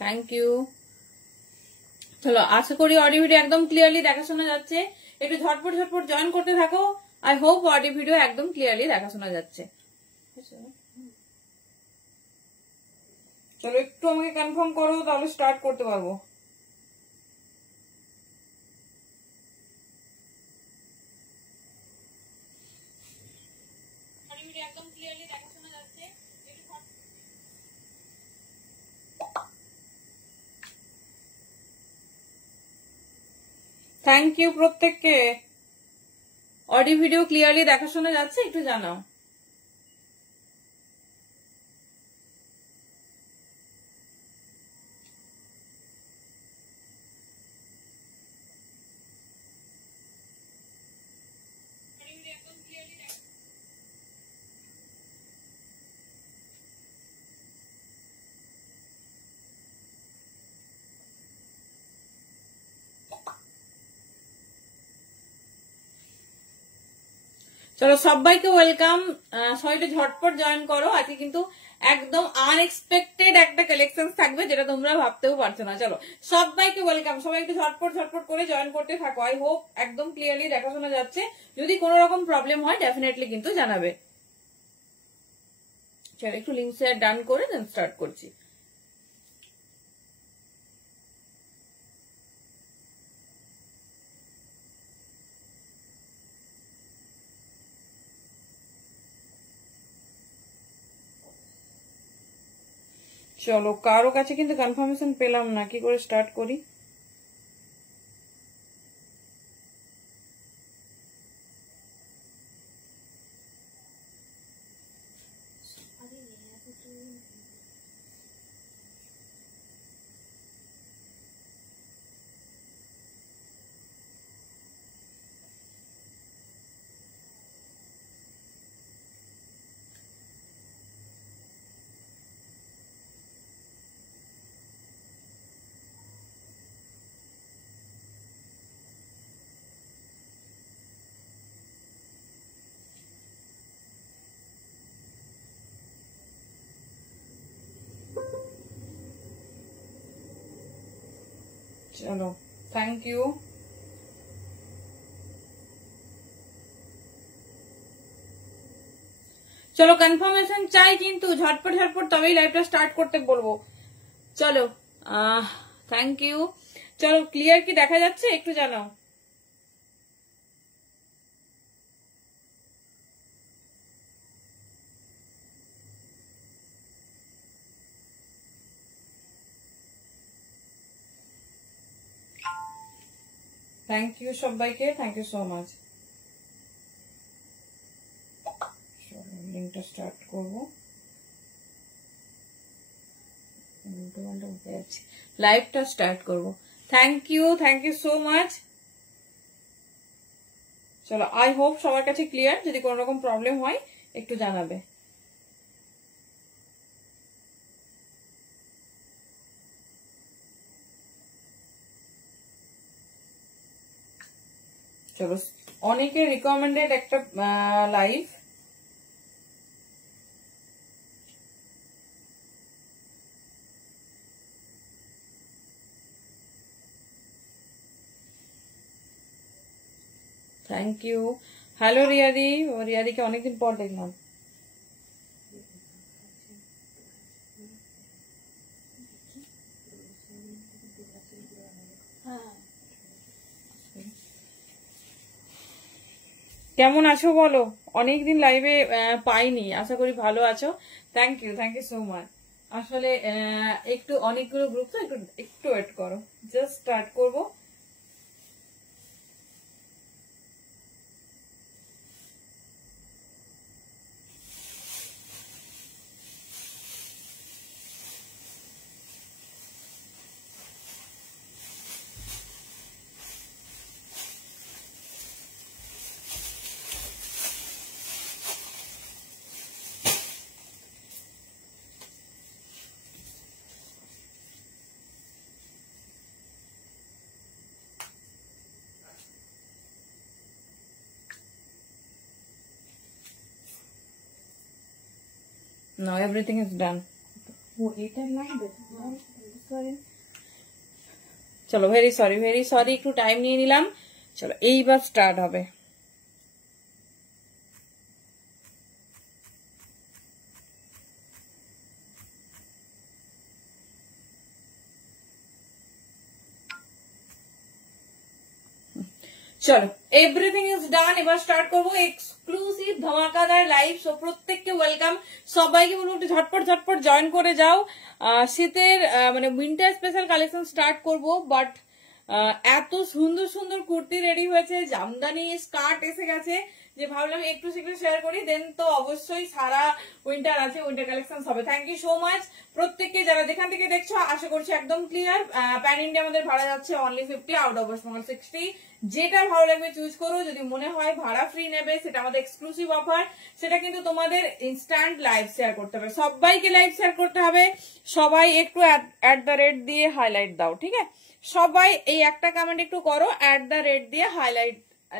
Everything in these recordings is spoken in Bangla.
Thank you. চলো, আশা করি অডিও ভিডিও একদম ক্লিয়ারলি দেখা শোনা যাচ্ছে। একটু ঝটপট ঝটপট জয়েন করতে থাকো। আই হোপ অডিও ভিডিও একদম ক্লিয়ারলি দেখা শোনা যাচ্ছে। চলো একটু আমাকে কনফার্ম করো, তাহলে স্টার্ট করতে পারবো। একদম ক্লিয়ারলি দেখা শোনা যাচ্ছে। থ্যাংক ইউ প্রত্যেককে। অডিও ভিডিও ক্লিয়ারলি দেখা শোনা যাচ্ছে, একটু জানাও। চলো সবাইকে ওয়েলকাম। সবাই ঝটপট জয়েন করো। আজকে কিন্তু একদম আনএক্সপেক্টেড একটা কালেকশন থাকবে, যেটা তোমরা ভাবতেও পারছো না। চলো সবাইকে ওয়েলকাম। সবাই একটু ঝটপট ঝটপট করে জয়েন করতে থাকো। আই হোপ একদম ক্লিয়ারলি দেখা শোনা যাচ্ছে। যদি কোনো রকম প্রবলেম হয় ডেফিনেটলি কিন্তু জানাবে। চলো একটু লিঙ্ক শেয়ার ডান করে দেন স্টার্ট করছি। চলো, কারো কাছে কিন্তু কনফার্মেশন পেলাম না, কি করে স্টার্ট করি। চলো থ্যাংক ইউ। চলো কনফার্মেশন চাই কিন্তু ঝটপট ঝটপট, তবেই লাইভটা স্টার্ট করতে বলবো। চলো থ্যাংক ইউ। চলো ক্লিয়ার কি দেখা যাচ্ছে একটু জানাও। থ্যাংক ইউ সবাইকে, থ্যাংক ইউ সো মাচ। লিঙ্কটা স্টার্ট করবো। লাইভটা স্টার্ট করবো। Thank you so much. চলো আই হোপ সবার কাছে ক্লিয়ার। যদি কোনো রকম প্রবলেম হয় একটু জানাবে। চলো, অনেকের রিকমেন্ডেড একটা live. Thank you. Hello Riyadi. রিয়াদিকে অনেকদিন পর দেখলাম। কেমন আছো বলো? অনেকদিন লাইভে পাইনি, আশা করি ভালো আছো। Thank you so much. আসলে একটু অনেকগুলো গ্রুপ তো, একটু ওয়েট করো, জাস্ট স্টার্ট করবো। Now everything is done. চলো ভেরি সরি একটু টাইম নিয়ে নিলাম। চলো এইবার স্টার্ট হবে। চলো এভরিথিং ইজ ডান, এবার স্টার্ট করবো এক্সক্লুসিভ ধামাকাদার লাইভ। সো প্রত্যেককে ওয়েলকাম, সবাইকে বলবো একটু ঝটপট জয়েন করে যাও। শীতের মানে উইন্টার স্পেশাল কালেকশন স্টার্ট করবো, বাট এত সুন্দর কুর্তি রেডি হয়েছে, জামদানি স্কার্ট এসে গেছে যে ভাবলাম একটু শীঘ্র শেয়ার করি। দেন তো অবশ্যই সারা উইন্টার আছে, উইন্টার কালেকশন হবে। থ্যাংক ইউ সো মাচ প্রত্যেককে যারা যেখান থেকে দেখছো, আশা করছি একদম ক্লিয়ার। প্যান ইন্ডিয়া আমাদের ভাড়া যাচ্ছে only 50, out of West Bengal 60। যেটা ভালো লাগবে চুজ করো, যদি মনে হয় ভাড়া ফ্রি নেবে সেটা আমাদের এক্সক্লুসিভ অফার, সেটা কিন্তু তোমাদের ইনস্ট্যান্ট লাইভ শেয়ার করতে হবে। সবাইকে লাইভ শেয়ার করতে হবে, সবাই একটু @@ দিয়ে হাইলাইট দাও, ঠিক আছে? সবাই এই একটা কমেন্ট একটু করো, @@ দিয়ে হাইলাইট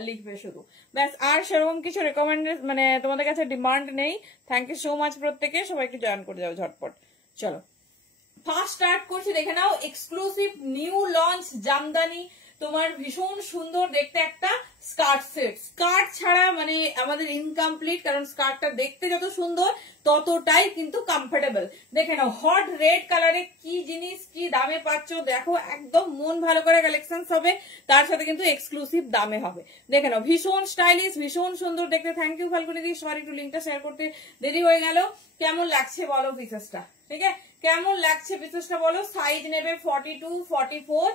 লিখবে শুধু, ব্যাস। আর সেরকম কিছু রেকমেন্ডেড মানে তোমাদের কাছে ডিমান্ড নেই। থ্যাংক ইউ সো মাচ প্রত্যেকে, সবাইকে জয়েন করে যাও ঝটপট। চলো ফার্স্ট স্টার্ট করছি, দেখে নাও এক্সক্লুসিভ নিউ লঞ্চ জামদানি, তোমার ভীষণ সুন্দর দেখতে একটা স্কার্ট সেট। স্কার্ট ছাড়া মানে আমাদের ইনকমপ্লিট, কারণ স্কার্টটা দেখতে যত সুন্দর ততটাই কিন্তু কমফোর্টেবল। দেখে নাও হট রেড কালারে কি জিনিস, কি দামে পাচ্ছ দেখো, একদম মন ভালো করে কালেকশন হবে, তার সাথে কিন্তু এক্সক্লুসিভ দামে হবে। দেখে নাও ভীষণ স্টাইলিশ, ভীষণ সুন্দর দেখতে। Thank you Falguni di, sorry একটু লিঙ্কটা শেয়ার করতে দেরি হয়ে গেল। কেমন লাগছে বলো পিসেসটা, ঠিক আছে? কেমন লাগছে পিসেসটা বলো। সাইজ নেবে 42, 44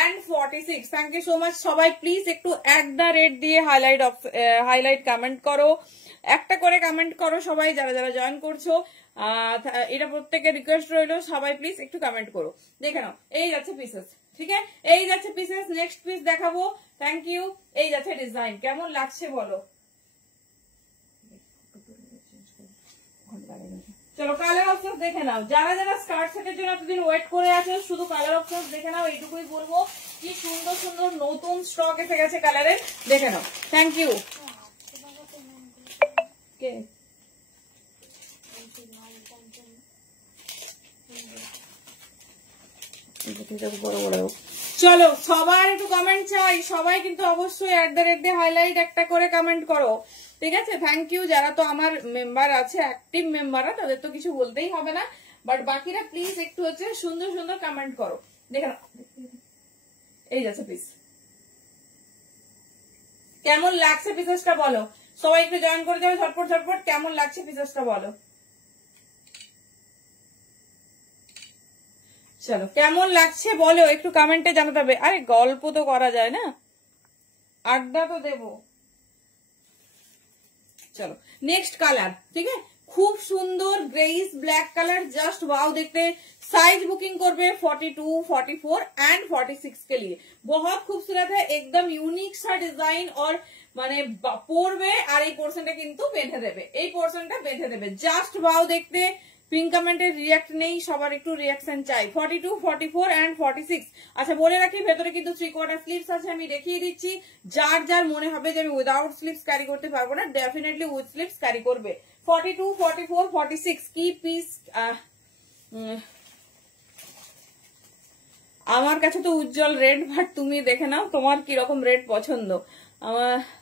and 46। Thank you so much. সবাই প্লিজ একটু @@ দিয়ে হাইলাইট কমেন্ট করো, একটা করে কমেন্ট করো সবাই যারা যারা জয়েন করছো। এটা প্রত্যেকের রিকোয়েস্ট রইলো, সবাই প্লিজ একটু কমেন্ট করো। দেখে নাও এই যাচ্ছে পিসেস, ঠিক আছে? এই যাচ্ছে পিসেস, নেক্সট পিস দেখাবো। Thank you. এই যাচ্ছে ডিজাইন, কেমন লাগছে বলো। চলো কালার অপশন দেখে নাও, যারা যারা স্কার্ট সেটের জন্য এতদিন ওয়েট করে আছে শুধু কালার অপশন দেখে নাও। এইটুকুই বলবো, কি সুন্দর নতুন স্টক এসে গেছে কালারের, দেখে নাও। Thank you. চলো সবার একটু কমেন্ট চাই, সবাই কিন্তু অবশ্যই @@ দিয়ে হাইলাইট একটা করে কমেন্ট করো, ঠিক আছে? Thank you. যারা তো আমার মেম্বার আছে, অ্যাক্টিভ মেম্বাররা, তাদের তো কিছু বলতেই হবে না, বাট বাকিরা প্লিজ একটু হচ্ছে সুন্দর কমেন্ট করো। দেখে এই যাচ্ছে পিস, কেমন লাগছে পিসেসটা বলো। সবাই একটু জয়েন করে যাবে ঝটপট। কেমন লাগছে পিসেসটা বলো। চলো কেমন লাগছে বলো, একটু কমেন্টে জানাতে হবে। আরে গল্প তো করা যায় না, আড্ডা তো দেবো। চলো নেক্সট কালার, ঠিক আছে? খুব সুন্দর গ্রেইস ব্ল্যাক কালার, জাস্ট ওয়াও দেখতে। साइज बुकिंग करबे 42, 44 एंड 46 के लिए। बहुत खूबसूरत है, एकदम यूनिक सा डिजाइन और মানে পরবে আর এই পোর্শনটা কিন্তু বেঁধে দেবে, এই পোর্শনটা বেঁধে দেবে, জাস্ট ওয়াও দেখতে। পিন কমেন্টের রিয়াক্ট নেই, সবার একটু রিয়াকশন চাই। 42, 44 এন্ড 46। আচ্ছা বলে রাখি, ভেতরে কিন্তু 3/4 স্লিভস আছে, আমি দেখিয়ে দিচ্ছি। যার যার মনে হবে যে আমি উইদাউট স্লিভস ক্যারি করতে পারবো না, ডেফিনেটলি উইথ স্লিভস ক্যারি করবে। 42, 44, 46 কি পিস। আমার কাছে তো উজ্জ্বল রেড, বাট তুমি দেখে নাও তোমার কি রকম রেড পছন্দ।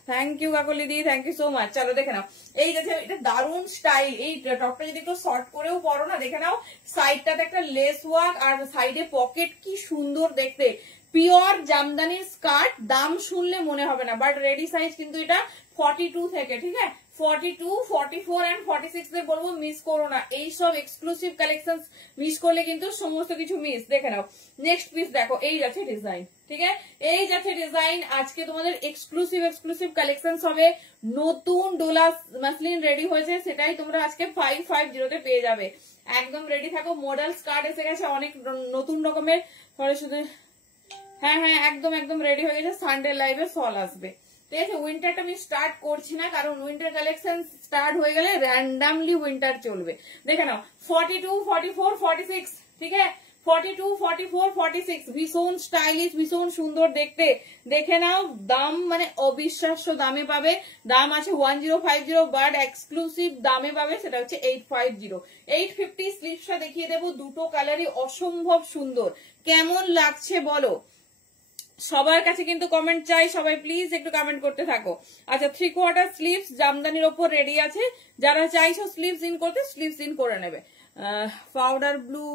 Thank you Kakali di, thank you so much. চলো দেখে নাও, এই গেছে এটা দারুন স্টাইল। এই টপটা যদি একটু শর্ট করেও পরো না, দেখে নাও সাইডটাতে একটা লেস ওয়ার্ক আর সাইডে পকেট, কি সুন্দর দেখতে। পিওর জামদানি স্কার্ট, দাম শুনলে মনে হবে না, বাট রেডি সাইজ কিন্তু এটা 42 থেকে, ঠিক আছে? 42, 44 এন্ড 46 এর বলবো মিস করো না। এই সব এক্সক্লুসিভ কালেকশন মিস করলে কিন্তু সমস্ত কিছু মিস। দেখে নাও নেক্সট পিস দেখো, এই যাচ্ছে ডিজাইন, ঠিক আছে? এই যাচ্ছে ডিজাইন। আজকে তোমাদের এক্সক্লুসিভ কালেকশন হবে। নতুন ডোলা মাসলিন রেডি হয়েছে, সেটাই তোমরা আজকে 550 তে পেয়ে যাবে। একদম রেডি থাকো। মডেল স্কার্ট এসে গেছে অনেক নতুন রকমের, পরে শুধু হ্যাঁ একদম রেডি হয়ে গেছে। সানডে লাইভে ফল আসবে, ঠিক আছে? উইন্টারটা আমি স্টার্ট করছি না, কারণ উইন্টার কালেকশন স্টার্ট হয়ে গেলে র্যান্ডামলি উইন্টার চলবে। দেখে নাও 42, 44, 46, ঠিক আছে? 42, 44, 46 ভীষণ স্টাইলিশ, ভীষণ সুন্দর দেখতে। দেখে নাও, দাম মানে অবিশ্বাস্য দামে পাবে। দাম আছে 1050, বাট এক্সক্লুসিভ দামে পাবে, সেটা হচ্ছে 850। 850 স্লিভসটা দেখিয়ে দেবো, দুটো কালারই অসম্ভব সুন্দর। কেমন লাগছে বলো? সবার কাছে কিন্তু কমেন্ট চাই, সবাই প্লিজ একটু কমেন্ট করতে থাকো। আচ্ছা, 3/4 স্লিভস জামদানির ওপর রেডি আছে। যারা চাইছো স্লিভস ইন করতে, স্লিভস ইন করে নেবে। পাউডার ব্লু,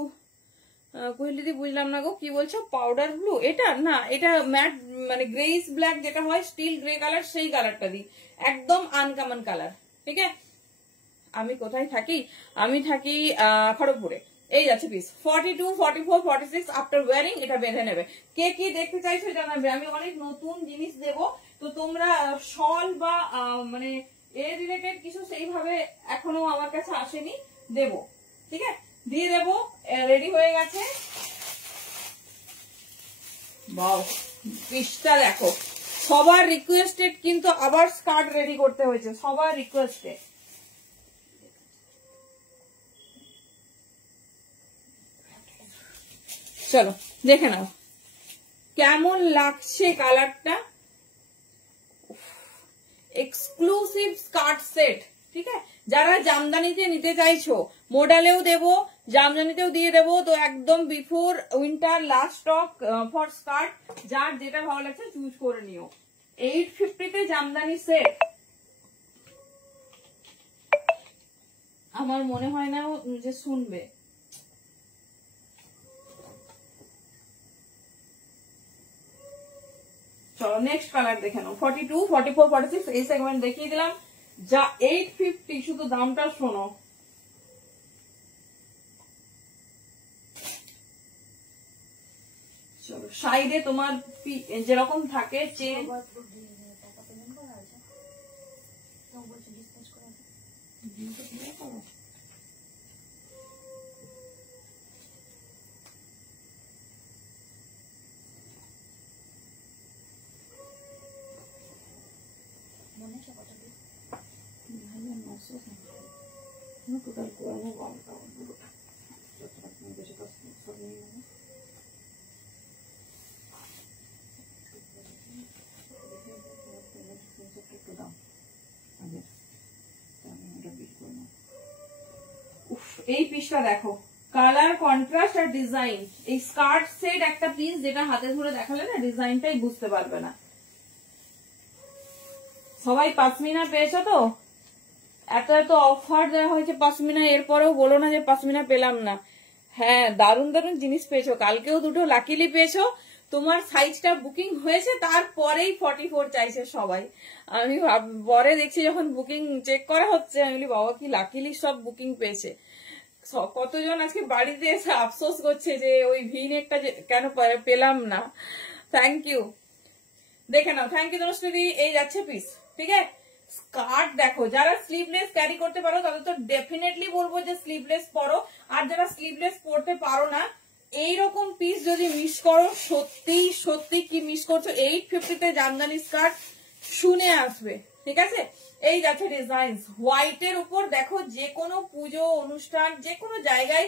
কোহেলিদি বুঝলাম না গো, কি বলছো? পাউডার ব্লু এটা না, এটা ম্যাট মানে গ্রেইস ব্ল্যাক যেটা হয়, স্টিল গ্রে কালার, সেই কালারটা দিই। একদম আনকমন কালার, ঠিক আছে? আমি কোথায় থাকি? আমি থাকি খড়গপুরে। এই যাচ্ছে পিস 42, 44, 46 আফটার ওয়ারিং এটা বেঁধে নেবে। কে কি দেখতে চাইছো জানাবে, আমি অনেক নতুন জিনিস দেব। তো তোমরা শল বা মানে এ রিলেটেড কিছু সেইভাবে এখনো আমার কাছে আসেনি, দেব, ঠিক আছে? দিয়ে দেবো। রেডি হয়ে গেছে। বাও, পিসটা দেখো, সবার রিকোয়েস্টেড, কিন্তু আবার স্কার্ট রেডি করতে হয়েছে, সবার রিকোয়েস্টেড। চলো দেখে নাও কেমন লাগছে কালারটা। এক্সক্লুসিভ স্কার্ট সেট, ঠিক আছে? যারা জামদানিতে নিতে চাইছো, মডেলেও দেবো, জামদানিতেও দিয়ে দেবো। তো একদম before winter last stock for skirt, যার যেটা ভালো লাগছে চুজ করে নিও। 850 জামদানি সেট। আমার মনে হয় না যে শুনবে। চলো নেক্সট কালার দেখে নাও। 42, 44, 46 এই সেগমেন্ট দেখিয়ে দিলাম। যা 850, শুধু দামটা শোনো। চলো, সাইডে তোমার যেরকম থাকে চেন, টোটাল করে এই পিসটা দেখো, কালার কন্ট্রাস্ট আর ডিজাইন। এই স্কার্ট সেট একটা পিস, যেটা হাতে ধরে দেখালে না ডিজাইনটাই বুঝতে পারবে না। সবাই পাশমিনা পেয়েছো তো? এত এত অফার দেওয়া হয়েছে পাশমিনা, এরপরেও বলো না যে পাশমিনা পেলাম না। হ্যাঁ, দারুণ দারুণ জিনিস পেয়েছো। কালকেও দুটো লাকিলি পেয়েছো। তোমার সাইজটা বুকিং হয়েছে, তারপরেই 44 চাইছে সবাই। আমি পরে দেখছি যখন বুকিং চেক করা হচ্ছে, আমি বলি বাবা কি লাকিলি সব বুকিং পেয়েছে। কতজন আজকে বাড়িতে এসে আফসোস করছে যে ওই ভিনেকটা কেন পেলাম না। থ্যাংক ইউ, দেখে নাও। Thank you Tanushree. এই যাচ্ছে পিস, ঠিক আছে? স্কার্ট দেখো, যারা স্লিভলেস ক্যারি করতে পারো তাদের তো ডেফিনেটলি বলবো যে স্লিভলেস পরো। আর যারা স্লিভলেস পরতে পারো না, এইরকম পিস যদি মিস করো, সত্যি সত্যি কি মিস করছো। 850 জামদানি স্কার্ট শুনে আসবে, ঠিক আছে? এই যাচ্ছে ডিজাইন হোয়াইটের উপর। দেখো, যে কোনো পুজো অনুষ্ঠান, যে কোনো জায়গায়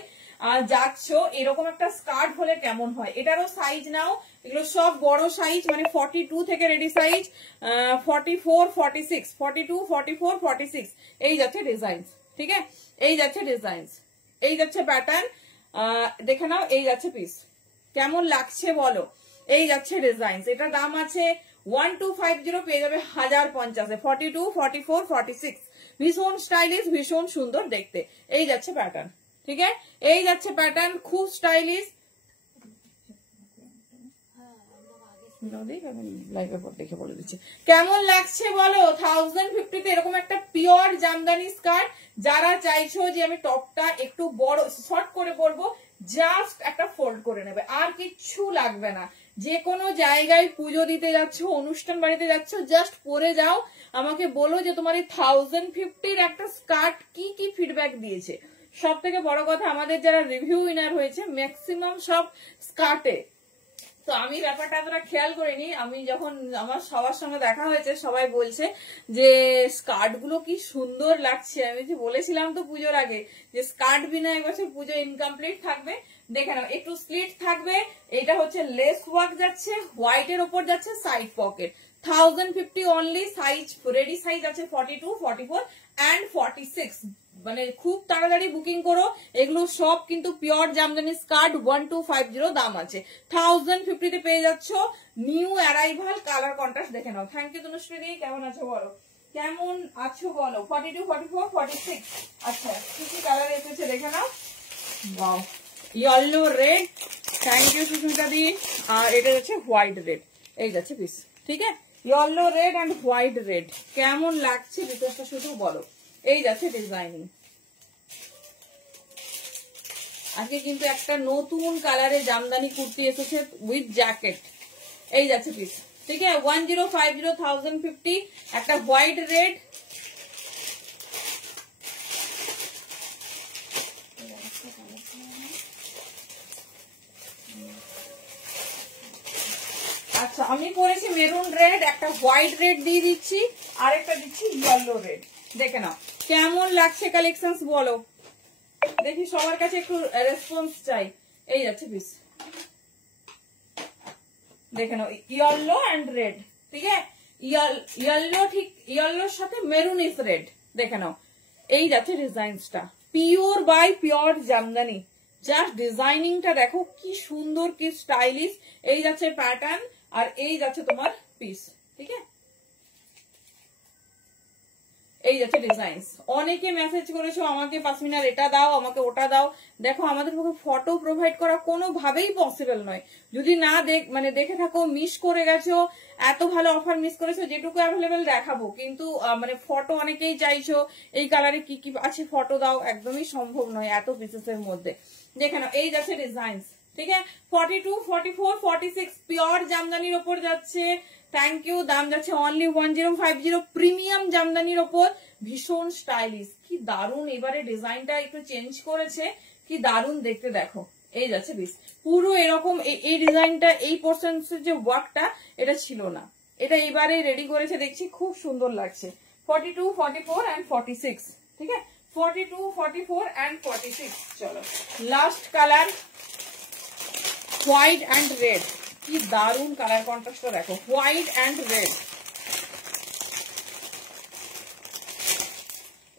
যাচ্ছ, এরকম একটা স্কার্ট হলে কেমন হয়। এটারও সাইজ নাও, এগুলো সব বড় সাইজ, মানে 42 থেকে রেডি সাইজ, 44, 46, 42, 44, 46 এই যাচ্ছে ডিজাইন, ঠিক আছে? এই যাচ্ছে ডিজাইন, এই যাচ্ছে প্যাটার্ন, দেখে নাও। এই যাচ্ছে পিস, কেমন লাগছে বলো? এই যাচ্ছে ডিজাইন। এটা দাম আছে 1250, পেয়ে যাবে 1050-এ। 42, 44, 46 ভীষণ স্টাইলিশ, ভীষণ সুন্দর দেখতে। এই যাচ্ছে প্যাটার্ন, ঠিক আছে? এই যাচ্ছে প্যাটার্ন, খুব স্টাইলিশ। দেখে বলে দিচ্ছে কেমন লাগছে বলো। 1050 এরকম একটা পিওর জামদানি স্কার্ট। যারা চাইছো যে আমি টপটা একটু বড় শর্ট করে পরবো, জাস্ট একটা ফোল্ড করে নেবে, আর কিচ্ছু লাগবে না। যে কোনো জায়গায় পুজো দিতে যাচ্ছ, অনুষ্ঠান বাড়িতে যাচ্ছ, জাস্ট পরে যাও। আমাকে বলো যে তোমার এই 1050 একটা স্কার্ট কি কি ফিডব্যাক দিয়েছে। সব থেকে বড় কথা, আমাদের যারা রিভিউ উইনার হয়েছে ম্যাক্সিমাম সব স্কার্টে। তো আমি ব্যাপারটা এতটা খেয়াল করিনি। আমি যখন আমার সবার সঙ্গে দেখা হয়েছে, সবাই বলছে যে স্কার্ট গুলো কি সুন্দর লাগছে। আমি যে বলেছিলাম তো পুজোর আগে যে স্কার্ট বিনা এবছর পুজো ইনকমপ্লিট থাকবে। দেখে নাও একটু স্লিট থাকবে, এটা হচ্ছে লেস ওয়ার্ক যাচ্ছে, হোয়াইট এর উপর যাচ্ছে side pocket, 1050 only. Size ready size আছে 42, 44 এন্ড 46। মানে খুব তাড়াতাড়ি বুকিং করো, এগুলো সব কিন্তু পিওর জামদানি স্কার্ট, 1250 দাম আছে, 1050 তে পেয়ে যাচ্ছ। নিউ অ্যারাইভাল কালার কন্ট্রাস্ট দেখে নাও। থ্যাংক ইউ তনুশ্রী, কেমন আছো বলো, কেমন আছো বলো। 42, 44, 46। আচ্ছা কি কি কালার এসেছে দেখে নাও। Wow, yellow red, thank you Susmita দি। আর এটা হচ্ছে হোয়াইট রেড, এই যাচ্ছে পিস, ঠিক আছে। Yellow red and white red, কেমন লাগছে ডিটেলসটা শুধু বলো। এই যাচ্ছে ডিজাইনিং। আজকে কিন্তু একটা নতুন কালারে জামদানি কুর্তি এসেছে উইথ জ্যাকেট, এই যাচ্ছে পিস, ঠিক আছে। 1050, 1050, একটা হোয়াইট রেড, আচ্ছা আমি পরেছি মেরুন রেড, একটা হোয়াইট রেড দিয়ে দিচ্ছি, আর একটা দিচ্ছি ইয়েলো রেড। দেখে নাও কেমন লাগছে কালেকশনস বলো, দেখি সবার কাছে একটু রেসপন্স চাই। এই যাচ্ছে পিস, দেখে নাও ইয়েলো এন্ড রেড, ঠিক আছে। ইয়েলো, ঠিক ইয়েলোর সাথে মেরুন ইস রেড, দেখে নাও। এই যাচ্ছে ডিজাইনসটা, pure by pure jamdani. Just ডিজাইনিংটা দেখো কি সুন্দর, কি স্টাইলিশ। এই যাচ্ছে প্যাটার্ন, আর এই যাচ্ছে তোমার পিস, ঠিক আছে। এই যাচ্ছে ডিজাইনস। অনেকে মেসেজ করেছো আমাকে পাসমিনার এটা দাও, আমাকে ওটা দাও। দেখো আমাদের পক্ষে ফটো প্রোভাইড করা কোনোভাবেই পসিবল নয়। যদি না দেখে থাকো, মিস করে গেছো, এত ভালো অফার মিস করেছো, যেটুকু অ্যাভেলেবেল দেখাবো, কিন্তু মানে ফটো অনেকেই চাইছো, এই কালারে কি কি আছে ফটো দাও, একদমই সম্ভব নয় এত পিসেসের মধ্যে। দেখে নাও এই যাচ্ছে ডিজাইনস, ঠিক আছে। 42, 44, 46 পিওর জামদানির ওপর যাচ্ছে। Thank you. দাম যাচ্ছে অনলি 1050, প্রিমিয়াম জামদানির ওপর, ভীষণ স্টাইলিশ। কি দারুন, এবারে ডিজাইনটা একটু চেঞ্জ করেছে, কি দারুন দেখতে দেখো। এই যাচ্ছে পিস, পুরো এরকম এই ডিজাইনটা, এই পোর্শন যে ওয়ার্কটা এটা ছিল না, এটা এবারে রেডি করেছে, দেখছি খুব সুন্দর লাগছে। 42, 44 এন্ড 46, ঠিক আছে। 42, 44 এন্ড 46। চলো last colour, white and red, কি দারুন কালার কন্ট্রাস্টটা দেখো, হোয়াইট এন্ড রেড।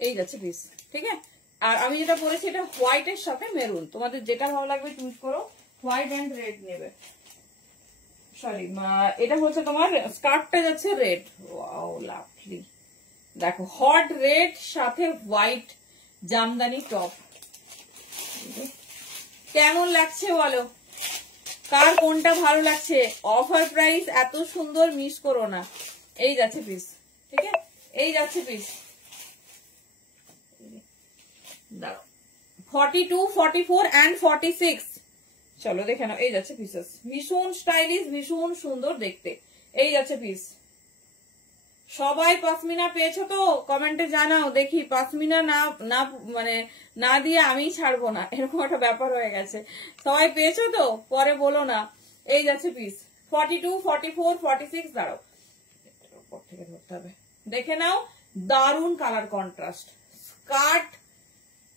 এই যাচ্ছে পিস, ঠিক আছে। আর আমি যেটা পরেছি এটা হোয়াইট এর সাথে মেরুন, তোমাদের যেটা ভালো লাগবে চুজ করো, হোয়াইট এন্ড রেড নেবে। সরি, এটা হচ্ছে তোমার স্কার্টটা যাচ্ছে রেড। ওয়াও লাভলি, দেখো হট রেড সাথে হোয়াইট জামদানি টপ, কেমন লাগছে বলো, কার কোনটা ভালো লাগছে। অফার প্রাইস, এত সুন্দর, মিস করো না। এই যাচ্ছে পিস, ঠিক আছে। এই যাচ্ছে পিস, 42, 44 এন্ড 46। চলো দেখে নাও, এই যাচ্ছে পিসেস, ভীষণ স্টাইলিশ, ভীষণ সুন্দর দেখতে। এই যাচ্ছে পিস। সবাই পাসমিনা পেয়েছো তো কমেন্টে জানাও, দেখি পাসমিনা না মানে না দিয়ে আমি ছাড়বো না, এরকম একটা ব্যাপার হয়ে গেছে। সবাই পেয়েছো তো, পরে বলো না। এই যাচ্ছে পিস, 42, 44, 46। দাঁড়াও, উপর থেকে ধরতে হবে। দেখে নাও দারুন কালার কন্ট্রাস্ট। স্কার্ট,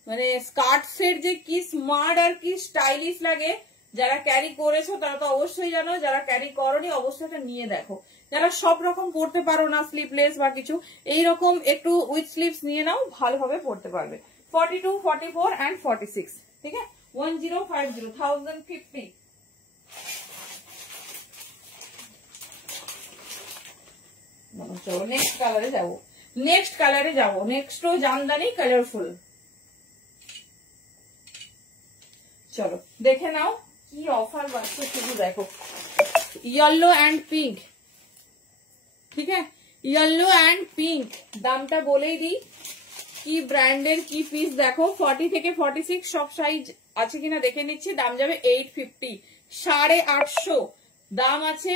মানে স্কার্ট সেট যে কি স্মার্ট আর কি স্টাইলিশ লাগে, যারা ক্যারি করেছো তারা তো অবশ্যই জানো, যারা ক্যারি করোনি অবশ্যই এটা নিয়ে দেখো। যারা সব রকম পড়তে পারো না, স্লিপলেস বা কিছু, এইরকম একটু উইথ স্লিভস নিয়ে নাও, ভালোভাবে পড়তে পারবে। 42, 44 এন্ড 46, ঠিক আছে। 1050, 1050। চলো নেক্সট কালারে যাবো, নেক্সটও জামদানি কালারফুল। চলো দেখে নাও কি অফার বাড়ছে, শুধু দেখো। ইয়েলো এন্ড পিঙ্ক, ঠিক আছে, ইয়েলো এন্ড পিঙ্ক। দামটা বলেই দিই, কি ব্র্যান্ডের কি পিস দেখো। 40 থেকে 46 সব সাইজ আছে কিনা দেখে নিচ্ছি। দাম যাবে 850, 850। দাম আছে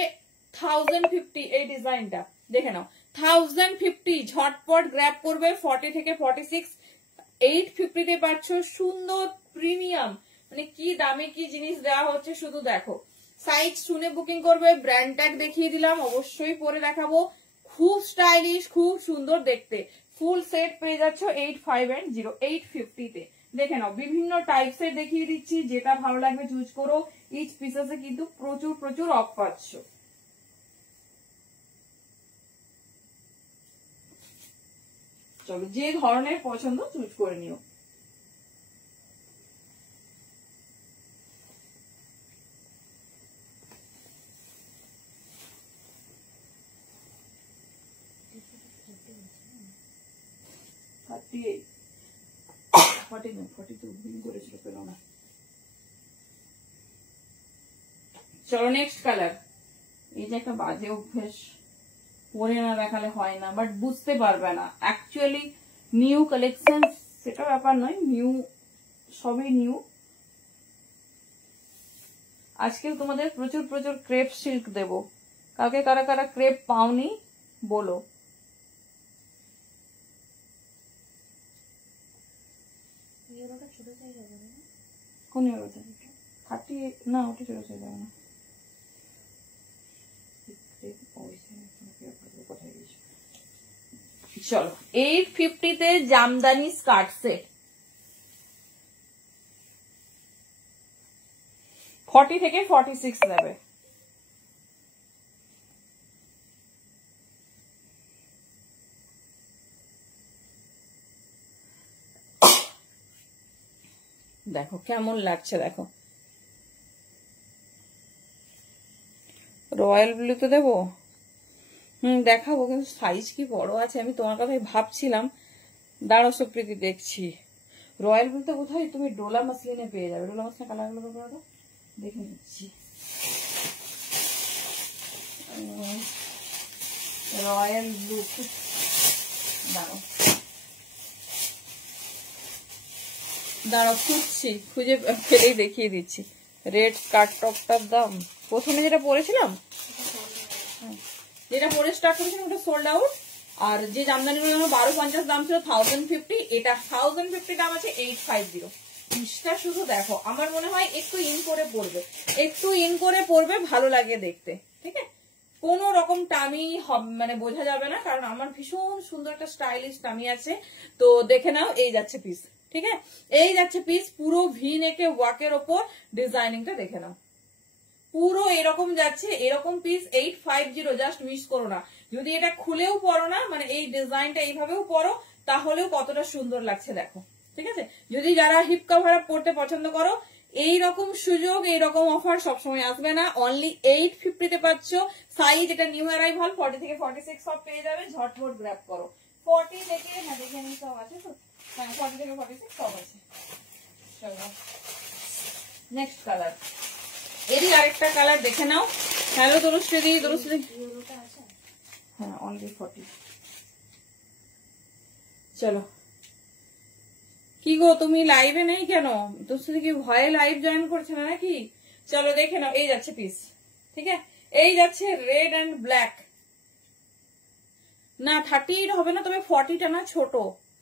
1050। এই ডিজাইনটা দেখে নাও, 1050। ঝটপট গ্র্যাব করবে। 40 থেকে 46, 850 তে পাচ্ছ। সুন্দর প্রিমিয়াম, মানে কি দামে কি জিনিস দেওয়া হচ্ছে শুধু দেখো। সাইজ শুনে বুকিং করবে। ব্র্যান্ড ট্যাগ দেখিয়ে দিলাম, অবশ্যই পরে দেখাবো। খুব স্টাইলিশ, খুব সুন্দর দেখতে। ফুল সেট পেয়ে যাচ্ছ 850, 850 তে। দেখে নাও, বিভিন্ন টাইপসের দেখিয়ে দিচ্ছি, যেটা ভালো লাগবে চুজ করো। ইচ পিসেসে কিন্তু প্রচুর প্রচুর অফ পাচ্ছ। চলো, যে ধরনের পছন্দ চুজ করে নিও। চলো নেক্সট কালার। এই যে একটা বাজে অভ্যেস, পরে না দেখালে হয় না, বাট বুঝতে পারবে না অ্যাকচুয়ালি নিউ কালেকশন, সেটা ব্যাপার নয়, নিউ সবই নিউ। আজকে তোমাদের প্রচুর প্রচুর ক্রেপ সিল্ক দেবো। কালকে কারা কারা ক্রেপ পাওনি বলো। কোন খাটি না, ওটা ছোট সাইজ হবে না। চলো 850 জামদানি স্কার্ট সেট, 40 থেকে 46 নেবে। দেখো কেমন লাগছে, দেখো রয়্যাল ব্লুতে দেবো। দেখাবো, কিন্তু সাইজ কি বড় আছে, আমি তোমার কথাই ভাবছিলাম। দাঁড়ো সুপ্রীতি, দেখছি রয়্যাল ব্লুতে কোথায় তুমি ডোলা মাসলিনে পেয়ে যাবে। ডোলা মাসলিন কালারগুলো করো, দেখে নিচ্ছি। রয়্যাল ব্লু, দাঁড়ো দাঁড়ো খুঁজছি, খুঁজে ফেলেই দেখিয়ে দিচ্ছি। রেড স্কার্ট টপটার দাম প্রথমে যেটা পরেছিলাম, যেটা পরে স্টার্ট করেছিলাম ওটা সোল্ড আউট। আর যে জামদানিগুলো 1250 দাম ছিল 1050, এটা 1050 দাম আছে 850। পিসটা শুধু দেখো, আমার মনে হয় একটু ইন করে পরবে, একটু ইন করে পরবে, ভালো লাগে দেখতে। ঠিক আছে, কোন রকম টামি মানে বোঝা যাবে না, কারণ আমার ভীষণ সুন্দর একটা স্টাইলিশ টামি আছে। তো দেখে নাও, এই যাচ্ছে পিস। ঠিক আছে, এই যাচ্ছে পিস, পুরো ভি নেকে ওয়াকের ওপর ডিজাইনিংটা দেখে নাও, পুরো এরকম যাচ্ছে। এরকম পিস 850, জাস্ট মিস করো না। যদি এটা খুলেও পরো না, মানে এই ডিজাইনটা এইভাবেও পরো, তাহলেও কতটা সুন্দর লাগছে দেখো। ঠিক আছে, যদি যারা হিপ কভার আপ পরতে পছন্দ করো, এইরকম সুযোগ, এইরকম অফার সবসময় আসবে না। অনলি 850 পাচ্ছ। সাইজ এটা নিউ অ্যারাইভাল, 40 থেকে 46 সব পেয়ে যাবে, ঝটপট গ্র্যাব করো। 40 থেকে, হ্যাঁ দেখে নিই সব আছে তো, হ্যাঁ 40 থেকে 46 সব আছে। চলো নেক্সট কালার, এরই আরেকটা কালার দেখে নাও। হ্যালো তরুশ্রী, তরুশ্রী, হ্যাঁ অনলি 40। চলো, কি গো তুমি লাইভে নেই কেন? তরুশ্রী কি ভয়ে লাইভ জয়েন করছে না নাকি? চলো দেখে নাও, এই যাচ্ছে পিস। ঠিক আছে, এই যাচ্ছে রেড অ্যান্ড ব্ল্যাক। না 38 হবে না, তবে 40টা না ছোট,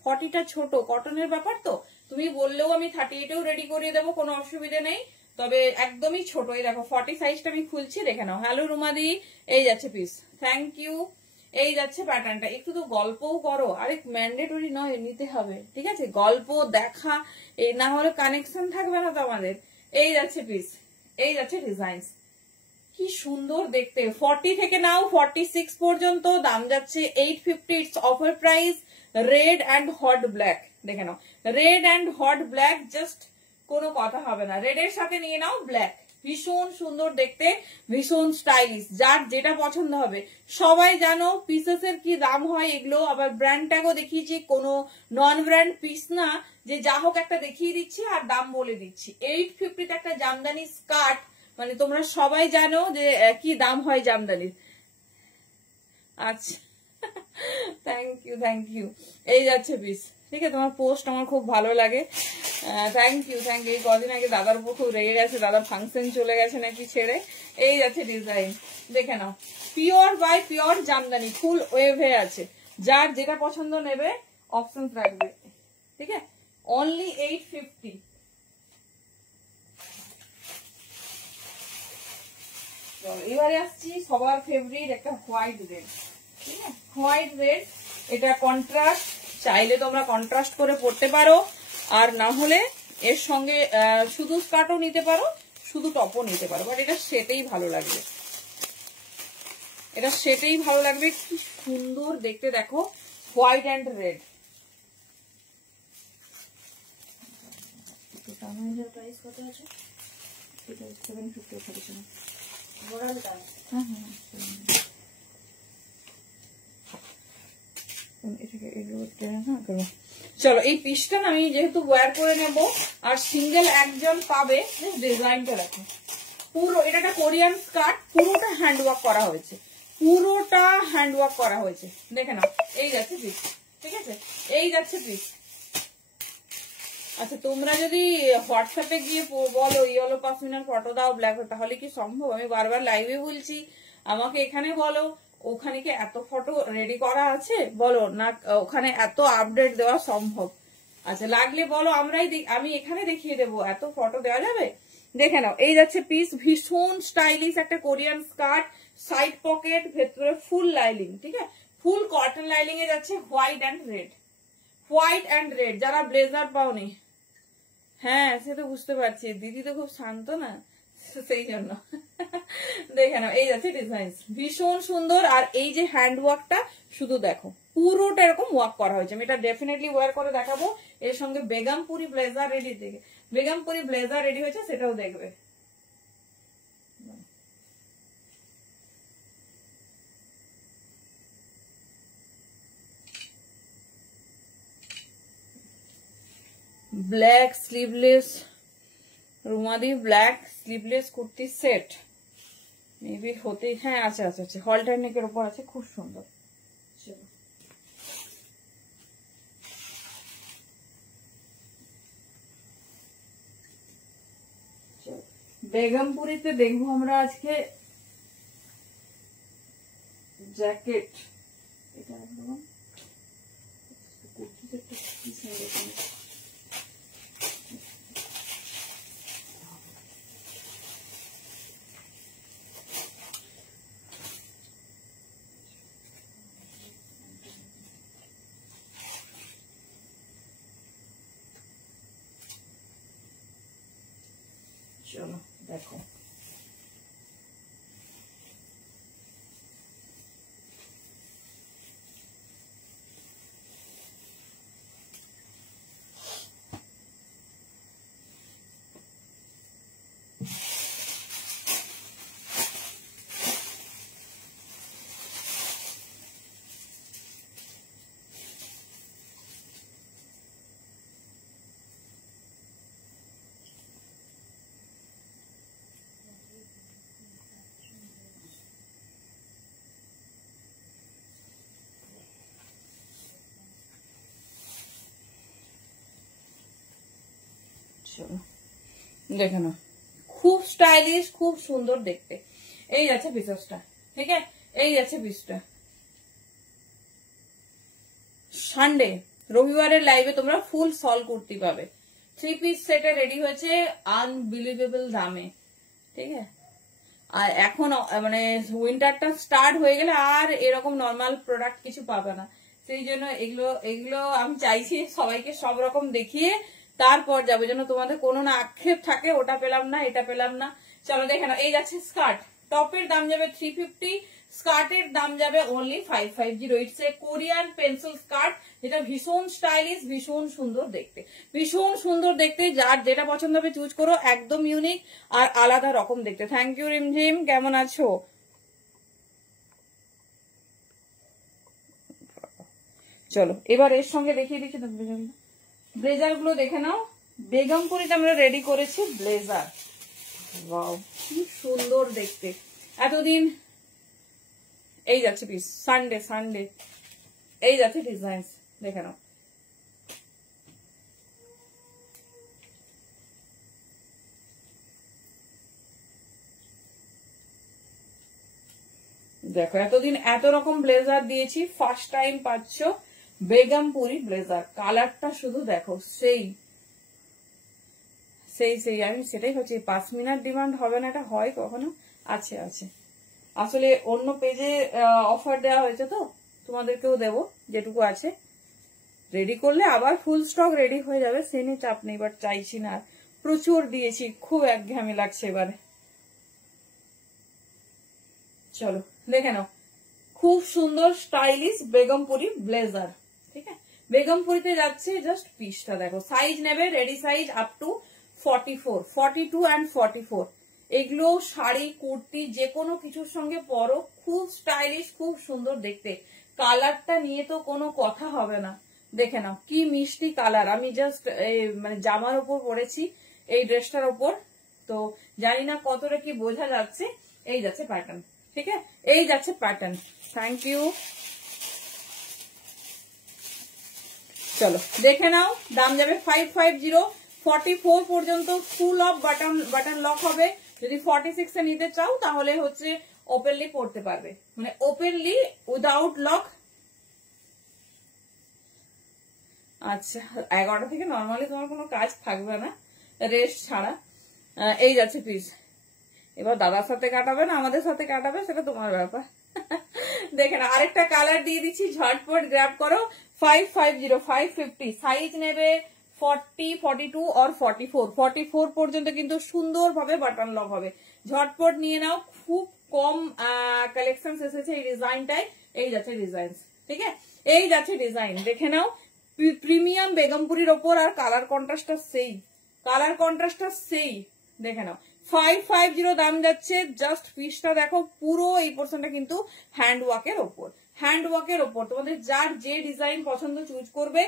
40টা ছোট, কটনের ব্যাপার তো। তুমি বললেও আমি 38এও রেডি করিয়ে দেবো, কোনো অসুবিধা নেই, তবে একদমই ছোট। এই দেখো 40 সাইজটা আমি খুলছি, দেখে নাও। হ্যালো রুমাদি, এই যাচ্ছে পিস, থ্যাংক ইউ। এই যাচ্ছে প্যাটার্নটা, একটু তো গল্পও করো, আরে ম্যান্ডেটরি নয়, নিতে হবে। ঠিক আছে, গল্প দেখা, এই না হলে কানেকশন থাকবে না তো আমাদের। এই যাচ্ছে পিস, এই যাচ্ছে ডিজাইন, কি সুন্দর দেখতে। 40 থেকে নাও 46 পর্যন্ত, দাম যাচ্ছে 850। It's offer price. Red and hot black, দেখে নাও, red and hot black, just কোনো কথা হবে না। রেড এর সাথে নিয়ে নাও ব্ল্যাক, ভীষণ সুন্দর দেখতে, ভীষণ স্টাইলিশ, যার যেটা পছন্দ হবে। সবাই জানো পিসেস এর কি দাম হয় এগুলো, আবার ব্র্যান্ড ট্যাগও দেখিয়েছি, কোনো নন ব্র্যান্ড পিস না যে যা হোক একটা দেখিয়ে দিচ্ছি আর দাম বলে দিচ্ছি। 850 একটা জামদানি স্কার্ট, মানে তোমরা সবাই জানো যে কি দাম হয় জামদানির। আচ্ছা থ্যাংক ইউ, থ্যাংক ইউ। এই যাচ্ছে পিস। ঠিক আছে, তোমার পোস্ট আমার খুব ভালো লাগে, থ্যাংক ইউ, থ্যাংক ইউ। কদিন আগে দাদার উপর খুব রেগে গেছে, দাদার ফাংশন চলে গেছে নাকি ছেড়ে। এই যাচ্ছে ডিজাইন, দেখে নাও, পিওর বাই পিওর জামদানি, ফুল ওয়েভে আছে, যার যেটা পছন্দ নেবে, অপশন রাখবে। ঠিক আছে, অনলি 850। এবারে আসছি সবার ফেভারিট একটা হোয়াইট রেড। ঠিক আছে, হোয়াইট রেড, এটা কন্ট্রাস্ট, চাইলে তোমরা কন্ট্রাস্ট করে পড়তে পারো। আর না হলে এর সঙ্গে শুধু স্কার্টও নিতে পারো, শুধু টপও নিতে পারো, বাট এটা সেটাই ভালো লাগবে, এটা সেটাই ভালো লাগবে। কি সুন্দর দেখতে দেখো, হোয়াইট অ্যান্ড রেড। প্রাইস কত আছে? চলো এই পিসটা আমি যেহেতু ওয়্যার করে নেব, আর সিঙ্গেল একজন পাবে। ডিজাইনটা দেখো, পুরো এটা একটা কোরিয়ান স্কার্ট, পুরোটা হ্যান্ডওয়ার্ক করা হয়েছে, পুরোটা হ্যান্ডওয়ার্ক করা হয়েছে। দেখে নাও, এই যাচ্ছে পিস, ঠিক আছে, এই যাচ্ছে পিস। আচ্ছা তোমরা যদি হোয়াটসঅ্যাপে গিয়ে বলো ইয়েলো পাশমিনার ফটো দাও ব্ল্যাক, তাহলে কি সম্ভব? আমি বারবার লাইভে বলছি, আমাকে এখানে বলো ওখানে কি এত ফটো রেডি করা আছে বলো না, ওখানে এত আপডেট দেওয়া সম্ভব? আচ্ছা লাগলে বলো, আমি এখানে দেখিয়ে দেবো, এত ফটো দেওয়া যাবে? দেখে নাও, এই যাচ্ছে পিস, ভীষণ স্টাইলিশ একটা কোরিয়ান স্কার্ট, সাইড পকেট, ভেতরে ফুল লাইলিং, ঠিক আছে, ফুল কটন লাইলিং এ যাচ্ছে, white and red, white and red. যারা ব্লেজার পাওনি, হ্যাঁ সে তো বুঝতে পারছি, দিদি তো খুব শান্ত না, সেই জন্য। দেখে নাও, এই যাচ্ছে ডিজাইন, ভীষণ সুন্দর। আর এই যে হ্যান্ড ওয়ার্কটা শুধু দেখো, পুরোটা এরকম ওয়ার্ক করা হয়েছে। আমি এটা ডেফিনেটলি ওয়্যার করে দেখাবো। এর সঙ্গে বেগমপুরি ব্লেজার রেডি, দেখে বেগমপুরি ব্লেজার রেডি হয়েছে, সেটাও দেখবে। ব্ল্যাক স্লিভলেস রুমাদি black sleeveless kurti set, maybe হতে, হ্যাঁ আচ্ছা আচ্ছা আচ্ছা, হলটার নেকের উপর আছে, খুব সুন্দর। চলো বেগমপুরিতে দেখবো আমরা আজকে জ্যাকেট, এটা একদম কুর্তি সেটটা কি সুন্দর। চলো দেখো, দেখে নাও, খুব স্টাইলিশ, খুব সুন্দর দেখতে। এই যাচ্ছে পিসটা, ঠিক আছে, এই যাচ্ছে পিসটা। সানডে রবিবারের লাইভে তোমরা ফুল সল কুর্তি পাবে, 3 পিস সেটে রেডি হয়েছে আনবিলিভেবল দামে, ঠিক আছে। আর এখন মানে উইন্টারটা স্টার্ট হয়ে গেলে আর এরকম নর্মাল প্রোডাক্ট কিছু পাবে না, সেই জন্য এগুলো আমি চাইছি সবাইকে সব রকম দেখিয়ে তারপর যাবে, যেন তোমাদের কোনো না আক্ষেপ থাকে ওটা পেলাম না এটা পেলাম না। চলো দেখে নাও, এই যাচ্ছে স্কার্ট, টপের দাম যাবে 350, স্কার্টের দাম যাবে only 550। It's a Korean pencil skirt, যেটা ভীষণ স্টাইলিশ, ভীষণ সুন্দর দেখতে, ভীষণ সুন্দর দেখতে। যার যেটা পছন্দ হবে চুজ করো, একদম ইউনিক আর আলাদা রকম দেখতে। থ্যাংক ইউ রিমঝিম, কেমন আছো? চলো এবার এর সঙ্গে দেখিয়ে দিচ্ছি ব্লেজার গুলো, দেখে নাও। বেগমপুরিতে আমরা রেডি করেছি ব্লেজার, ওয়াও কি সুন্দর দেখতে। এতদিন এই যাচ্ছে পিস, সানডে এই যাচ্ছে ডিজাইন, দেখে নাও। দেখো এতদিন এত রকম ব্লেজার দিয়েছি, ফার্স্ট টাইম পাচ্ছ বেগমপুরি ব্লেজার। কালারটা শুধু দেখো, সেই আমি সেটাই হচ্ছে, 5 মিনিট ডিমান্ড হবে না, এটা হয় কখনো? আছে আছে, আসলে অন্য পেজে অফার দেওয়া হয়েছে তো, তোমাদেরকেও দেবো যেটুকু আছে। রেডি করলে আবার ফুল স্টক রেডি হয়ে যাবে, সে নিয়ে চাপ নেই, বাট চাইছি না, প্রচুর দিয়েছি, খুব একঘেয়েমি লাগছে এবারে। চলো দেখে নাও, খুব সুন্দর স্টাইলিশ বেগমপুরি ব্লেজার। ঠিক আছে, বেগমপুরিতে যাচ্ছে, জাস্ট পিসটা দেখো, সাইজ নেবে ready size up to 44, 42 and 44। এগুলো শাড়ি কুর্তি যে কোনো কিছুর সঙ্গে পরো, খুব স্টাইলিশ, খুব সুন্দর দেখতে। কালারটা নিয়ে তো কোনো কথা হবে না, দেখে নাও কি মিষ্টি কালার। আমি জাস্ট মানে জামার উপর পরেছি এই ড্রেসটার উপর, তো জানি না কতটা কি বোঝা যাচ্ছে। এই যাচ্ছে প্যাটার্ন, ঠিক আছে, এই যাচ্ছে প্যাটার্ন। Thank you. চলো দেখে নাও, দাম যাবে 550, 44 পর্যন্ত ফুল অফ বাটন লক হবে। যদি 46 এ নিতে চাও তাহলে হচ্ছে ওপেনলি পড়তে পারবে, মানে ওপেনলি উইদাউট লক। আচ্ছা 11টা থেকে নর্মালি তোমার কোনো কাজ থাকবে না, রেস্ট ছাড়া। এই যাচ্ছে পিস। এবার দাদার সাথে কাটাবে না আমাদের সাথে কাটাবে সেটা তোমার ব্যাপার। দেখে না, আরেকটা কালার দিয়ে দিচ্ছি, ঝটপট গ্র্যাব করো। 550, 550 সাইজ নেবে 40, 42 or 44। 44 পর্যন্ত কিন্তু সুন্দরভাবে বাটন লক হবে, ঝটপট নিয়ে নাও। খুব কম কালেকশন এসেছে এই ডিজাইনটাই। এই যাচ্ছে ডিজাইন, ঠিক আছে, এই যাচ্ছে ডিজাইন, দেখে নাও। প্রিমিয়াম বেগমপুরির ওপর, আর কালার কন্ট্রাস্টটা সেই, কালার কন্ট্রাস্টটা সেই, দেখে নাও। 550 দাম যাচ্ছে। জাস্ট পিসটা দেখো, পুরো এই পোর্শনটা কিন্তু হ্যান্ডওয়ার্কের ওপর, হ্যান্ডওয়ার্কের ওপর। তোমাদের যার যে ডিজাইন পছন্দ চুজ করবে,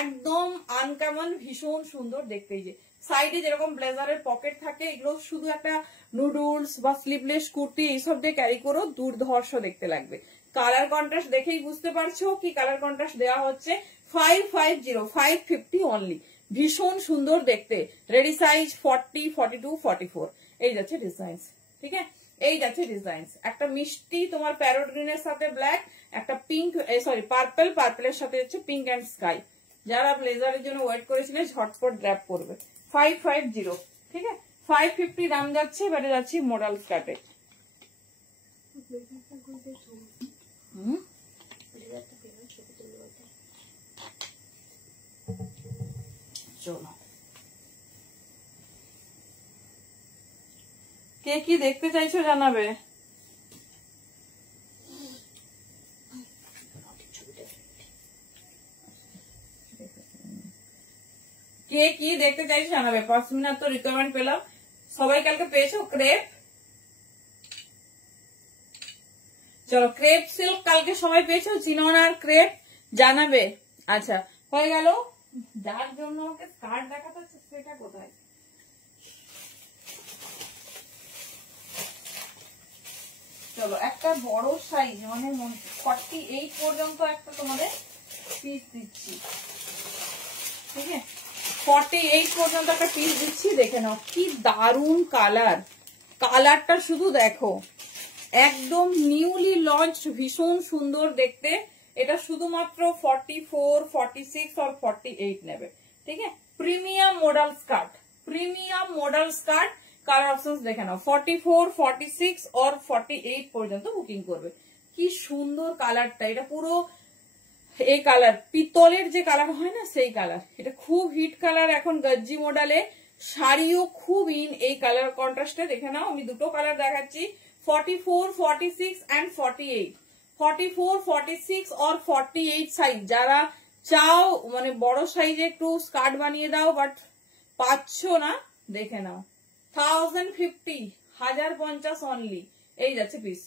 একদম আনকমন, ভীষণ সুন্দর দেখতে। যে সাইডে যেরকম ব্লেজারের পকেট থাকে, এগুলো শুধু একটা নুডলস বা স্লিভলেস কুর্তি এইসব দিয়ে ক্যারি করো, দুর্ধর্ষ দেখতে লাগবে। কালার কন্ট্রাস্ট দেখেই বুঝতে পারছো কি কালার কন্ট্রাস্ট দেওয়া হচ্ছে। 550, 550 অনলি, ভীষণ সুন্দর দেখতে। Ready size 40, 42, 44। এই যাচ্ছে ডিজাইন, ঠিক আছে, এই যাচ্ছে ডিজাইন। একটা মিষ্টি তোমার প্যারোট গ্রিনের সাথে ব্ল্যাক, একটা পিঙ্ক, সরি পার্পল, পার্পলের সাথে হচ্ছে পিঙ্ক অ্যান্ড স্কাই। যারা ব্লেজারের জন্য ওয়েট করেছিলে ঝটপট গ্র্যাব করবে। 550, ঠিক আছে, 550 দাম যাচ্ছে। এবারে যাচ্ছি মডেল স্কার্টে। চলো, কে কি দেখতে চাইছো জানাবে। কে কি দেখতে চাইছো জানাবে। পশমিনার তো রিকোয়ারমেন্ট পেলাম, সবাই কালকে পেয়েছো ক্রেপ। চলো ক্রেপ সিল্ক কালকে সবাই পেয়েছো, চিনন আর ক্রেপ জানাবে। আচ্ছা হয়ে গেল। যার জন্য আমাকে স্কার্ট দেখাতে হচ্ছে সেটা কোথায়। চলো একটা বড় সাইজ, মানে 48 পর্যন্ত একটা তোমাদের পিস দিচ্ছি, ঠিক আছে, 48 পর্যন্ত একটা পিস দিচ্ছি। দেখে নাও কি দারুন কালার, কালারটা শুধু দেখো, একদম নিউলি লঞ্চ, ভীষণ সুন্দর দেখতে। এটা শুধুমাত্র 44, 46 আর 48 নেবে, ঠিক আছে। Premium model skirt, premium model skirt. Colour option দেখে নাও, 44, 46 আর 48 পর্যন্ত বুকিং করবে। কি সুন্দর কালারটা, এটা পুরো এই কালার, পিতলের যে কালার হয় না সেই কালার। এটা খুব হিট কালার এখন গজ্জি মডেলে, শাড়িও খুব ইন এই কালার কন্ট্রাস্টে। দেখে নাও, আমি দুটো কালার দেখাচ্ছি, 44, 46 and 48। 44, 46 or 48 সাইজ যারা চাও, মানে বড় সাইজে একটু স্কার্ট বানিয়ে দাও বাট পাচ্ছ না, দেখে নাও 1050, 1050 অনলি। এই যাচ্ছে পিস।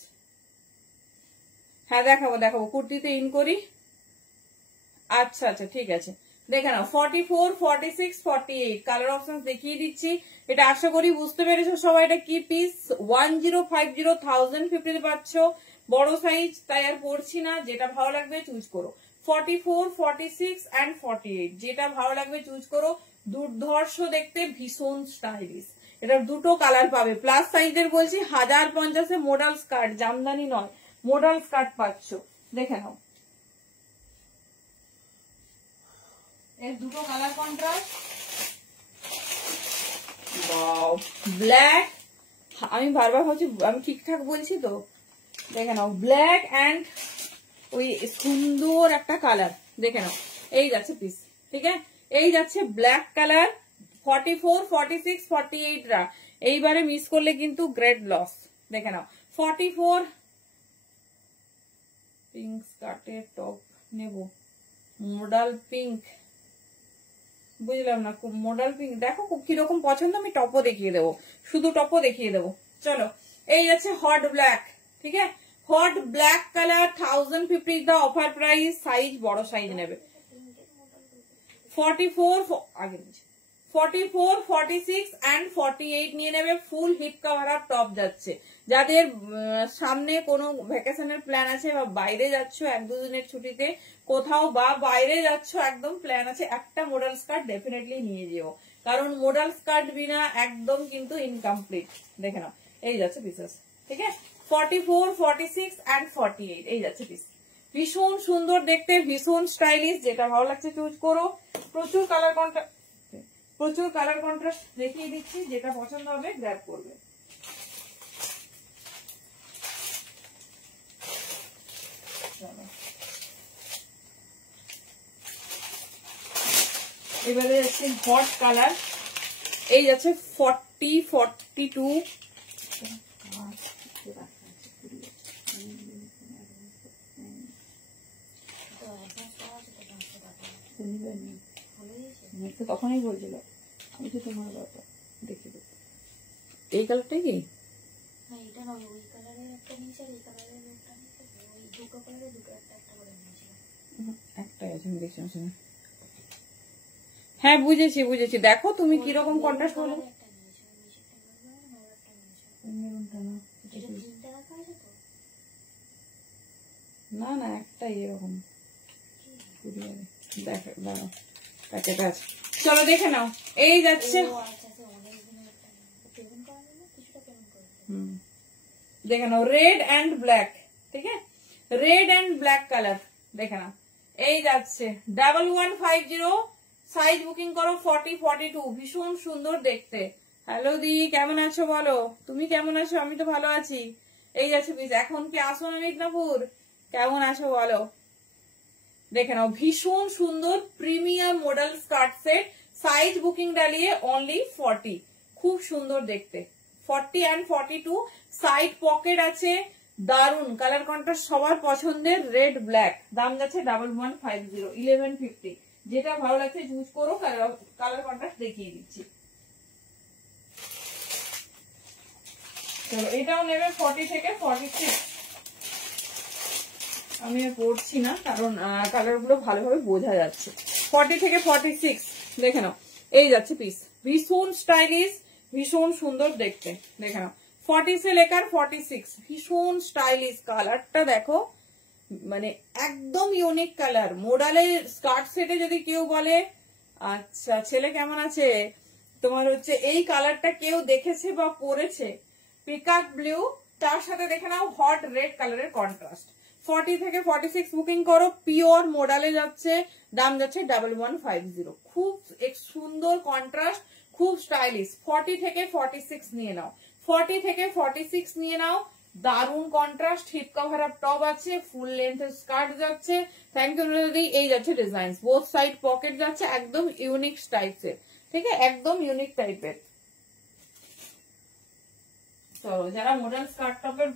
হ্যাঁ দেখাবো দেখাবো, কুর্তিতে ইন করি। আচ্ছা আচ্ছা ঠিক আছে, দেখে নাও 44, 46, 48 কালার অপশন দেখিয়ে দিচ্ছি। এটা আশা করি বুঝতে পেরেছো সবাই এটা কি পিস। 1050, 1050 পাচ্ছ, বড় সাইজ তাই আর পড়ছি না। যেটা ভালো লাগবে চুজ করো, 44, 46 and 48 যেটা ভালো লাগবে চুজ করো। দুর্ধর্ষ দেখতে, ভীষণ স্টাইলিশ। এটা দুটো কালার পাবে, প্লাস সাইজের বলছি। 1050 মডেল স্কার্ট, জামদানি নয়, মডেল স্কার্ট পাচ্ছ। দেখে নাও, এর দুটো কালার কন্ট্রাস্ট। ব্ল্যাক, আমি বারবার ভাবছি আমি ঠিকঠাক বলছি তো। দেখে নাও ব্ল্যাক অ্যান্ড ওই সুন্দর একটা কালার, দেখে নাও এই যাচ্ছে পিস, ঠিক আছে। এই যাচ্ছে ব্ল্যাক কালার 44, 46, 48 রা এইবারে মিস করলে কিন্তু গ্রেট লস। দেখে নাও 44 পিঙ্ক স্কার্টের টপ নেব, মডাল পিঙ্ক, বুঝলাম না মডাল পিঙ্ক। দেখো কিরকম পছন্দ, আমি টপও দেখিয়ে দেবো, শুধু টপও দেখিয়ে দেবো। চলো এই যাচ্ছে হট ব্ল্যাক, ঠিক আছে। হট ব্ল্যাক কালার 1050 দা অফার প্রাইস, সাইজ বড় সাইজ নেবে। 44 আগে 44, 46 and 48 নিয়ে নেবে। ফুল হিপ কভার আপ টপ যাচ্ছে। যাদের সামনে কোনো ভ্যাকেশনের প্ল্যান আছে বা বাইরে যাচ্ছ 1-2 দিনের ছুটিতে কোথাও, বা বাইরে যাচ্ছ একদম প্ল্যান আছে, একটা মডেল স্কার্ট ডেফিনেটলি নিয়ে যেও, কারণ মডেল স্কার্ট বিনা একদম কিন্তু ইনকমপ্লিট। দেখে নাও এই যাচ্ছে পিসেস, ঠিক আছে। 44, 46 and 48 এই যাচ্ছে পিস। ভীষণ সুন্দর দেখতে, ভীষণ স্টাইলিশ, যেটা ভালো লাগছে চুজ করো। প্রচুর কালার কন্ট্রাস্ট দেখিয়ে দিচ্ছি, যেটা পছন্দ হবে গ্র্যাব করবে। এবারে যাচ্ছে হট কালার, এই যাচ্ছে 40, 42 তখনই বলছিল আমি তো তোমার ব্যাপার দেখে দেবো। এই কালারটাই কি? এটা নয়, ওই কালারের একটা নিচে, এই কালারের একটা নিচে, ওই দুটো কালারের দুটো একটা একটা করে নিয়েছিলাম। একটাই আছে, আমি দেখছি। হ্যাঁ বুঝেছি। দেখো তুমি কিরকম কন্ট্রাস্ট বলো। না না একটাই এরকম প্যাকেট আছে। চলো দেখে নাও এই যাচ্ছে, দেখে নাও রেড অ্যান্ড ব্ল্যাক, ঠিক আছে। রেড অ্যান্ড ব্ল্যাক কালার দেখে নাও এই যাচ্ছে 1150, সাইজ বুকিং করো 40, 42। ভীষণ সুন্দর দেখতে। হ্যালো দি, কেমন আছো বলো? তুমি কেমন আছো? আমি তো ভালো আছি। এই যাচ্ছে পিস। এখন কি আসো না মিদনাপুর? কেমন আছো বলো? দেখে নাও ভীষণ সুন্দর premium model skirt set, size booking ডালিয়ে অনলি 40। খুব সুন্দর দেখতে। 40 and 42, সাইড পকেট আছে, দারুন কালার কন্ট্রাস্ট, সবার পছন্দের রেড ব্ল্যাক। দাম যাচ্ছে 1150, 1150। যেটা ভালো লাগছে চুজ করো, কালার কন্ট্রাস্ট দেখিয়ে দিচ্ছি। চলো এটাও নেবে 40 থেকে 46। আমি পড়ছি না কারণ কালার গুলো ভালোভাবে বোঝা যাচ্ছে। 40 থেকে 46 দেখে নাও এই যাচ্ছে পিস। ভীষণ স্টাইলিশ, ভীষণ সুন্দর দেখতে। দেখে নাও 40 সে লেকার 46, ভীষণ স্টাইলিশ। কালারটা দেখো, মানে একদম ইউনিক কালার। মোডালের স্কার্ট সেটে যদি কেউ বলে আচ্ছা ছেলে কেমন আছে, তোমার হচ্ছে এই কালারটা কেউ দেখেছে বা পরেছে, পিকক ব্লু, তার সাথে দেখে নাও হট রেড কালারের কন্ট্রাস্ট। 40 থেকে 46 বুকিং করো, পিওর মোডালে যাচ্ছে, দাম যাচ্ছে 1150। খুব সুন্দর কন্ট্রাস্ট, খুব স্টাইলিশ। 40 থেকে 46 নিয়ে নাও, 40 থেকে 46 নিয়ে নাও। দারুন contrast, hip cover up top আছে, ফুল লেন্থ স্কার্ট যাচ্ছে। থ্যাংক ইউ দিদি। এই যাচ্ছে ডিজাইন, বোথ সাইড পকেট যাচ্ছে, একদম ইউনিক টাইপের, ঠিক আছে, একদম ইউনিক টাইপের। তো যারা মডার্ন স্কার্ট টপের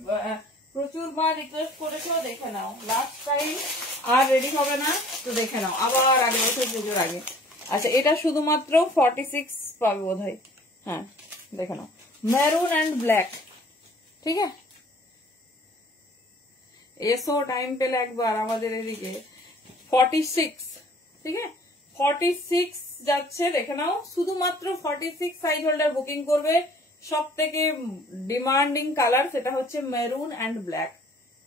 প্রচুর বার রিকোয়েস্ট করেছো, দেখে নাও। লাস্ট টাইম আর রেডি হবে না, তো দেখে নাও আবার আগে বছর পুজোর আগে। আচ্ছা এটা শুধুমাত্র 46 পাবে বোধ হয়। হ্যাঁ দেখে নাও, মেরুন অ্যান্ড ব্ল্যাক, ঠিক আছে। এসো টাইম পেলে একবার আমাদের এদিকে। 46, ঠিক আছে, 46 যাচ্ছে, দেখে নাও। শুধুমাত্র 46 সাইজ হোল্ডার বুকিং করবে। সব থেকে ডিমান্ডিং কালার সেটা হচ্ছে মেরুন অ্যান্ড ব্ল্যাক।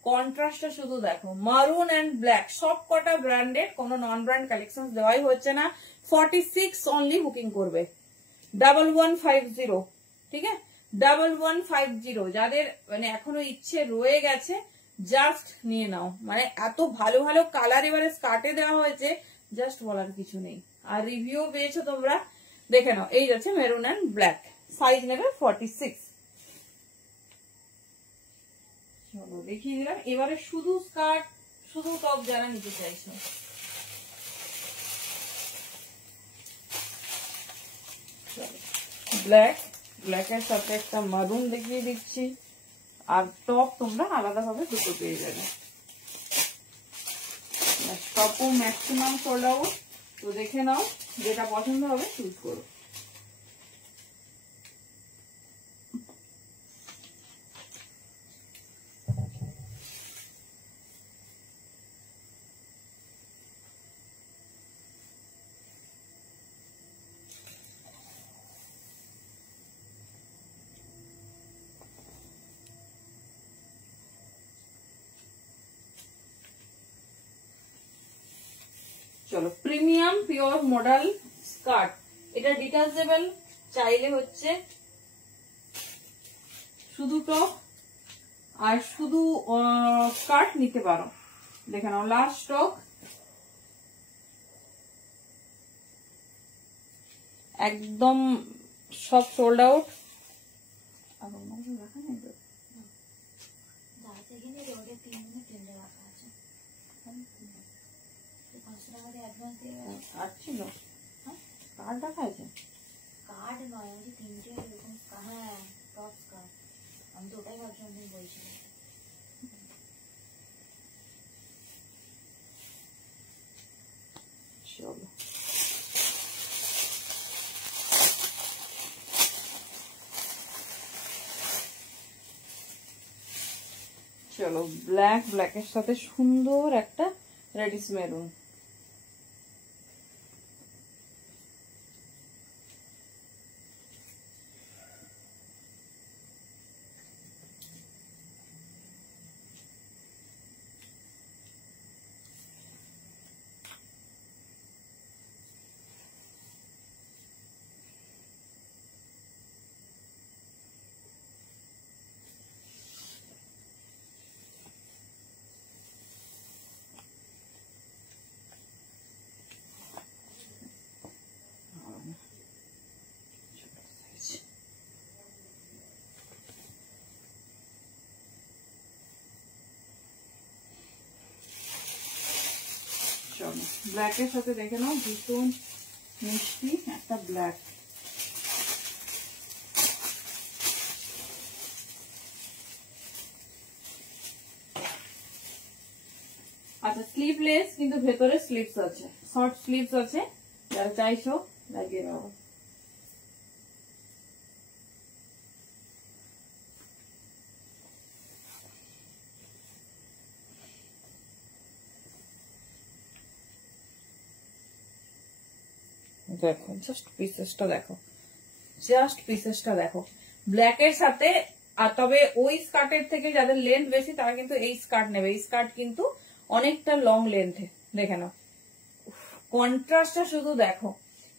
কন্ট্রাস্টটা শুধু দেখো, মারুন অ্যান্ড ব্ল্যাক। সব কটা ব্র্যান্ডেড, কোনো নন ব্র্যান্ড কালেকশন দেওয়াই হচ্ছে না। 46 অনলি বুকিং করবে, 1150, ঠিক আছে, 1150। যাদের মানে এখনো ইচ্ছে রয়ে গেছে জাস্ট নিয়ে নাও। মানে এত ভালো ভালো কালার এবারে স্কার্টে দেওয়া হয়েছে, জাস্ট বলার কিছু নেই। আর রিভিউ পেয়েছো তোমরা, দেখে নাও। এই যাচ্ছে মেরুন অ্যান্ড ব্ল্যাক, সাইজ নেবে 46। চলো দেখিয়ে দিলাম। এবারে শুধু স্কার্ট শুধু টপ যারা নিতে চাইছো, ব্ল্যাক, ব্ল্যাকের সাথে একটা মারুন দেখিয়ে দিচ্ছি। আর টপ তোমরা আলাদাভাবে দুটো পেয়ে যাবে। টপও ম্যাক্সিমাম সোল্ড আউট, তো দেখে নাও যেটা পছন্দ হবে চুজ করো। চলো, প্রিমিয়াম পিওর মডেল স্কার্ট, এটা ডিটাচেবল, চাইলে হচ্ছে শুধু টপ আর শুধু স্কার্ট নিতে পারো। দেখে নাও লাস্ট স্টক, একদম সব সোল্ড আউট। ছিল কার্ড রাখা আছে, কার্ড নয়, আমি তিনটে এরকম, হ্যাঁ টপ কার্ড, আমি তো ওটাই ভাবছিলাম তুমি বলছিলে। চলো চলো, ব্ল্যাক, ব্ল্যাকের সাথে সুন্দর একটা রেডিশ মেরুন। ব্ল্যাকের সাথে দেখে নাও ভীষণ মিষ্টি একটা ব্ল্যাক। আচ্ছা, স্লিভলেস কিন্তু ভেতরে স্লিভস আছে, শর্ট স্লিভস আছে, যারা চাইছো লাগিয়ে নেবো। দেখো জাস্ট পিসেসটা দেখো, জাস্ট পিসেসটা দেখো ব্ল্যাকের সাথে। আর তবে ওই স্কার্টের থেকে যাদের লেন্থ বেশি তারা কিন্তু এই স্কার্ট নেবে, এই স্কার্ট কিন্তু অনেকটা লং লেন্থে। দেখে নাও কন্ট্রাস্টটা শুধু দেখো,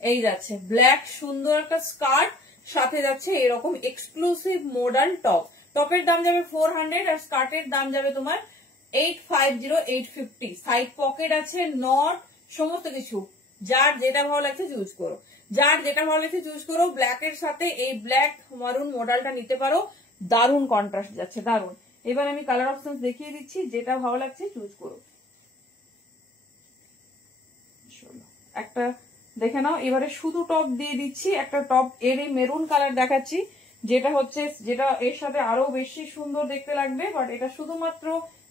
এই যাচ্ছে ব্ল্যাক সুন্দর একটা স্কার্ট, সাথে যাচ্ছে এরকম এক্সক্লুসিভ মডাল টপ। টপের দাম যাবে 400 আর স্কার্টের দাম যাবে তোমার 850 850। সাইড পকেট আছে, নট, সমস্ত কিছু। যার যেটা ভালো লাগছে চুজ করো, যার যেটা ভালো লাগছে চুজ করো। ব্ল্যাকের সাথে এই ব্ল্যাক মারুন মডেলটা নিতে পারো, দারুণ কন্ট্রাস্ট যাচ্ছে, দারুণ। এবার আমি কালার অপশন দেখিয়ে দিচ্ছি, যেটা ভালো লাগছে চুজ করো। একটা দেখে নাও, এবারে শুধু টপ দিয়ে দিচ্ছি, একটা টপ এর এই মেরুন কালার দেখাচ্ছি, যেটা হচ্ছে যেটা এর সাথে আরো বেশি সুন্দর দেখতে লাগবে, বাট এটা শুধুমাত্র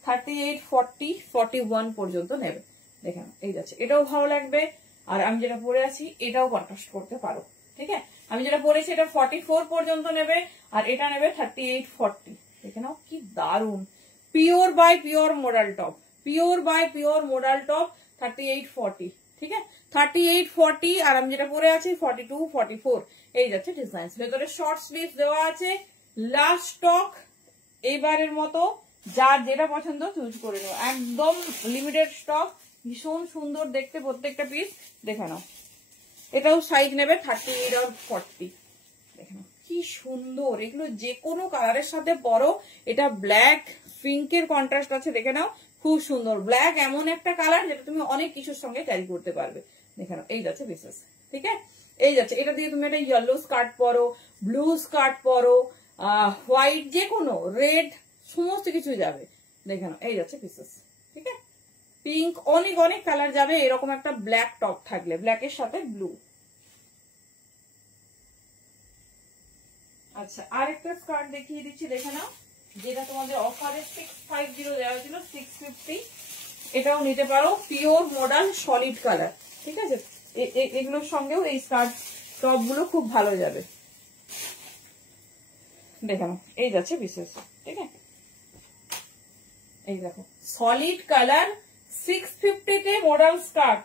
38 40 41 পর্যন্ত নেবে। দেখে নাও এই যাচ্ছে, এটাও ভালো লাগবে। আর আমি যেটা পরে আছি এটাও কন্ট্রাস্ট করতে পারো, ঠিক আছে। আমি যেটা পরেছি এটা 44 পর্যন্ত নেবে, আর এটা নেবে 38 40। দেখে নাও কি দারুন, pure by pure modal top, pure by pure modal top 38 40, ঠিক আছে। 38 40, আর আমি যেটা পরে আছি 42 44। এই যাচ্ছে ডিজাইন, ভেতরে শর্ট স্লিভ দেওয়া আছে। লাস্ট স্টক এইবারের মতো, যার যেটা পছন্দ চুজ করে নাও, একদম লিমিটেড স্টক, ভীষণ সুন্দর দেখতে প্রত্যেকটা পিস। দেখে নাও এটাও সাইজ নেবে 38 আর 40। দেখে নাও কি সুন্দর, এগুলো যে কোনো কালারের সাথে পরো। এটা ব্ল্যাক পিঙ্কের কন্ট্রাস্ট আছে, দেখে নাও খুব সুন্দর। ব্ল্যাক এমন একটা কালার যেটা তুমি অনেক কিছুর সঙ্গে ক্যারি করতে পারবে। দেখে নাও এই যাচ্ছে বিশেষ, ঠিক আছে। এই যাচ্ছে, এটা দিয়ে তুমি একটা ইয়েলো স্কার্ট পরো, ব্লু স্কার্ট পরো, হোয়াইট, যে কোনো রেড, সমস্ত কিছু যাবে। দেখে নাও এই যাচ্ছে পিসেস, ঠিক আছে। পিঙ্ক, অনেক অনেক কালার যাবে। এরকম একটা ব্ল্যাক টপ থাকলে, ব্ল্যাকের সাথে ব্লু। আচ্ছা, আরেকটা স্কার্ট দেখিয়ে দিচ্ছি, দেখে নাও, যেটা তোমাদের অফারে 650 দেওয়া ছিল, 650। এটাও নিতে পারো, পিওর মডাল সলিড কালার, ঠিক আছে। এগুলোর সঙ্গেও এই স্কার্ট টপ গুলো খুব ভালো যাবে। দেখে নাও, এই যাচ্ছে বিশেষ, ঠিক আছে। এই দেখো সলিড কালার 650 তে মডাল স্কার্ট,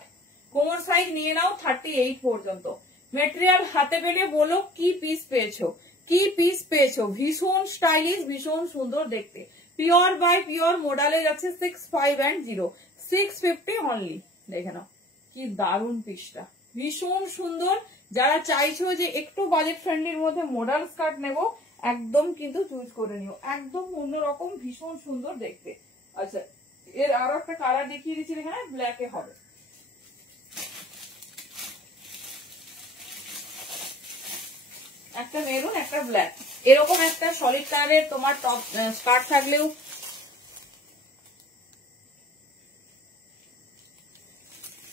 কোমর সাইজ নিয়ে নাও 38 পর্যন্ত। মেটেরিয়াল হাতে পেলে বলো কি পিস পেয়েছো, কি পিস পেয়েছো। ভীষণ স্টাইলিশ, ভীষণ সুন্দর দেখতে। পিওর বাই পিওর মডেলে যাচ্ছে 650, 650 অনলি। দেখে নাও কি দারুণ পিসটা, ভীষণ সুন্দর। যারা চাইছো যে একটু বাজেট ফ্রেন্ডলির মধ্যে মডাল স্কার্ট নেবো, একদম কিন্তু চুজ করে নিও, একদম অন্যরকম, ভীষণ সুন্দর দেখতে। আচ্ছা, এর আরো একটা কালার দেখিয়ে দিচ্ছি, এখানে ব্ল্যাকে হবে। একটা মেরুন, একটা ব্ল্যাক, এরকম একটা সলিড কালারের তোমার টপ স্কার্ট থাকলেও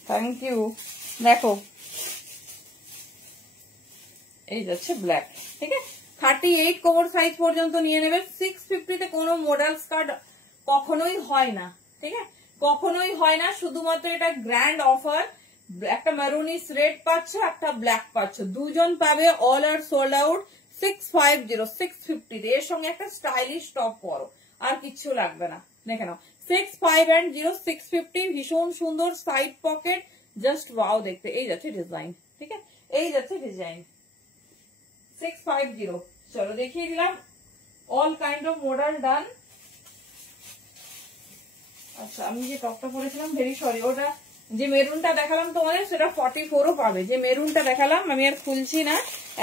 থ্যাংক ইউ। দেখো এই যাচ্ছে ব্ল্যাক, ঠিক আছে। 38 কোমর সাইজ পর্যন্ত নিয়ে নেবে। 650 তে কোনো মডেল স্কার্ট কখনোই হয় না, ঠিক আছে, কখনোই হয় না। শুধুমাত্র এটা গ্র্যান্ড অফার। একটা মেরুনিস রেড পাচ্ছ, একটা ব্ল্যাক পাচ্ছ, দুজন পাবে। All are sold out. 650, 650 এর সঙ্গে একটা স্টাইলিশ টপ পরো, আর কিচ্ছু লাগবে না। দেখে নাও 650, 650, ভীষণ সুন্দর। সাইড পকেট, জাস্ট ওয়াও দেখতে। এই যাচ্ছে ডিজাইন, ঠিক আছে, এই যাচ্ছে ডিজাইন 650। চলো দেখিয়ে দিলাম অল কাইন্ড অফ মডেল ডান। আচ্ছা, আমি যে টপটা পরেছিলাম, ভেরি সরি, ওটা যে মেরুনটা দেখালাম তোমাদের, সেটা 44ও পাবে। যে মেরুনটা দেখালাম, আমি আর খুলছি না,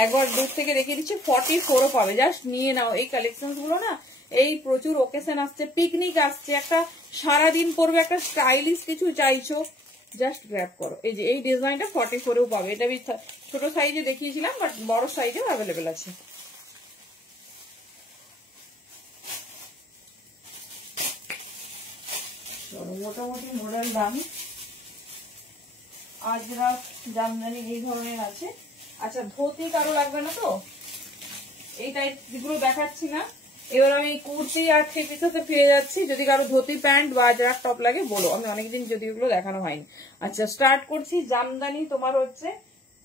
একবার দূর থেকে দেখিয়ে দিচ্ছি, 44ও পাবে। জাস্ট নিয়ে নাও এই কালেকশন গুলো না। এই প্রচুর ওকেশন আসছে, পিকনিক আসছে, একটা সারাদিন পরবে, একটা স্টাইলিশ কিছু চাইছো, জাস্ট গ্র্যাব করো। এই যে এই ডিজাইনটা 44ও পাবে। এটা আমি ছোট সাইজে দেখিয়েছিলাম, বাট বড় সাইজেও অ্যাভেলেবেল আছে। মোটামুটি মডেল দাম আজরাক, জামদানি এই ধরনের আছে। আচ্ছা, ধুতি কারো লাগবে না তো, এই টাইপ যেগুলো দেখাচ্ছি না। এবার আমি কুর্তি আর থ্রি পিসে ফিরে যাচ্ছি। যদি কারো ধুতি প্যান্ট বা আজরাক টপ লাগে বলো, আমি অনেকদিন যদি ওগুলো দেখানো হয়নি। আচ্ছা, স্টার্ট করছি জামদানি তোমার হচ্ছে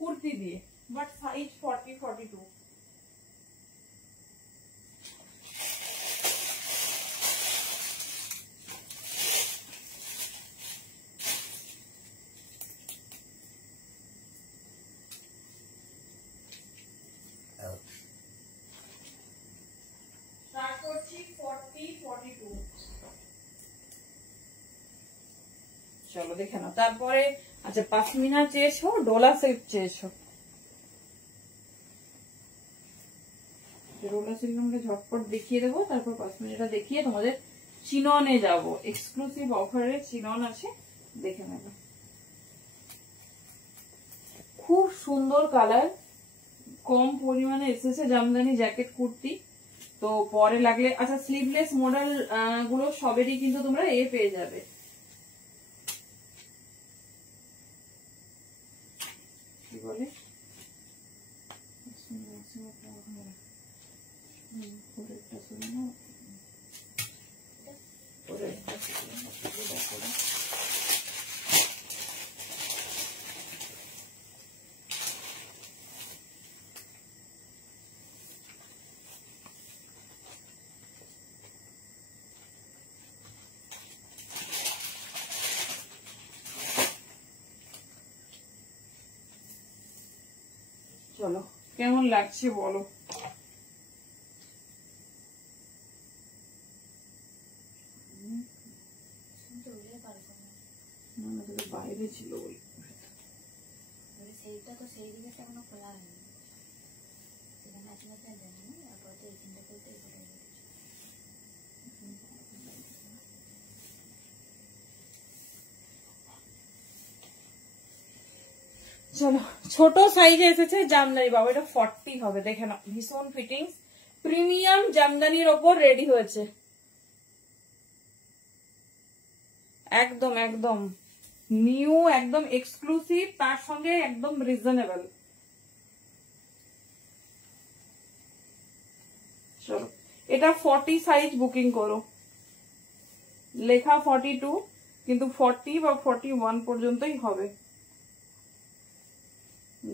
কুর্তি দিয়ে, বাট সাইজ 40, 42। চলো দেখে নাও। তারপরে আচ্ছা, পাশমিনা চেয়েছো, ডোলা সিল্ক চেয়েছো। ডোলা সিল্ক আমাকে ঝটপট দেখিয়ে দেবো, তারপর পাশমিনাটা দেখিয়ে তোমাদের চিননে যাব। এক্সক্লুসিভ অফারে চিনন আছে, দেখে নেবে। খুব সুন্দর কালার, কম পরিমাণে এসেছে। জামদানি জ্যাকেট কুর্তি তো পরে লাগলে। আচ্ছা, স্লিভলেস মডেল গুলো সবেরই কিন্তু তোমরা পেয়ে যাবে। কি বলে চলো কেমন লাগছে বলো। বাইরে ছিল ওই সেইটা, তো সেই দিকে এখনো খোলা হয়নি। সেখানে আসলে জানি না, তারপর তো এইখানটা করতে চলো, ছোট সাইজে এসেছে জামদানি। বাবা, এটা 40 হবে। দেখে নাও, ভীষণ ফিটিংস, প্রিমিয়াম জামদানির ওপর রেডি হয়েছে। একদম একদম নিউ, একদম এক্সক্লুসিভ, তার সঙ্গে একদম রিজনেবল। চলো এটা 40 সাইজ বুকিং করো, লেখা 42 কিন্তু 40 বা 41 পর্যন্তই হবে।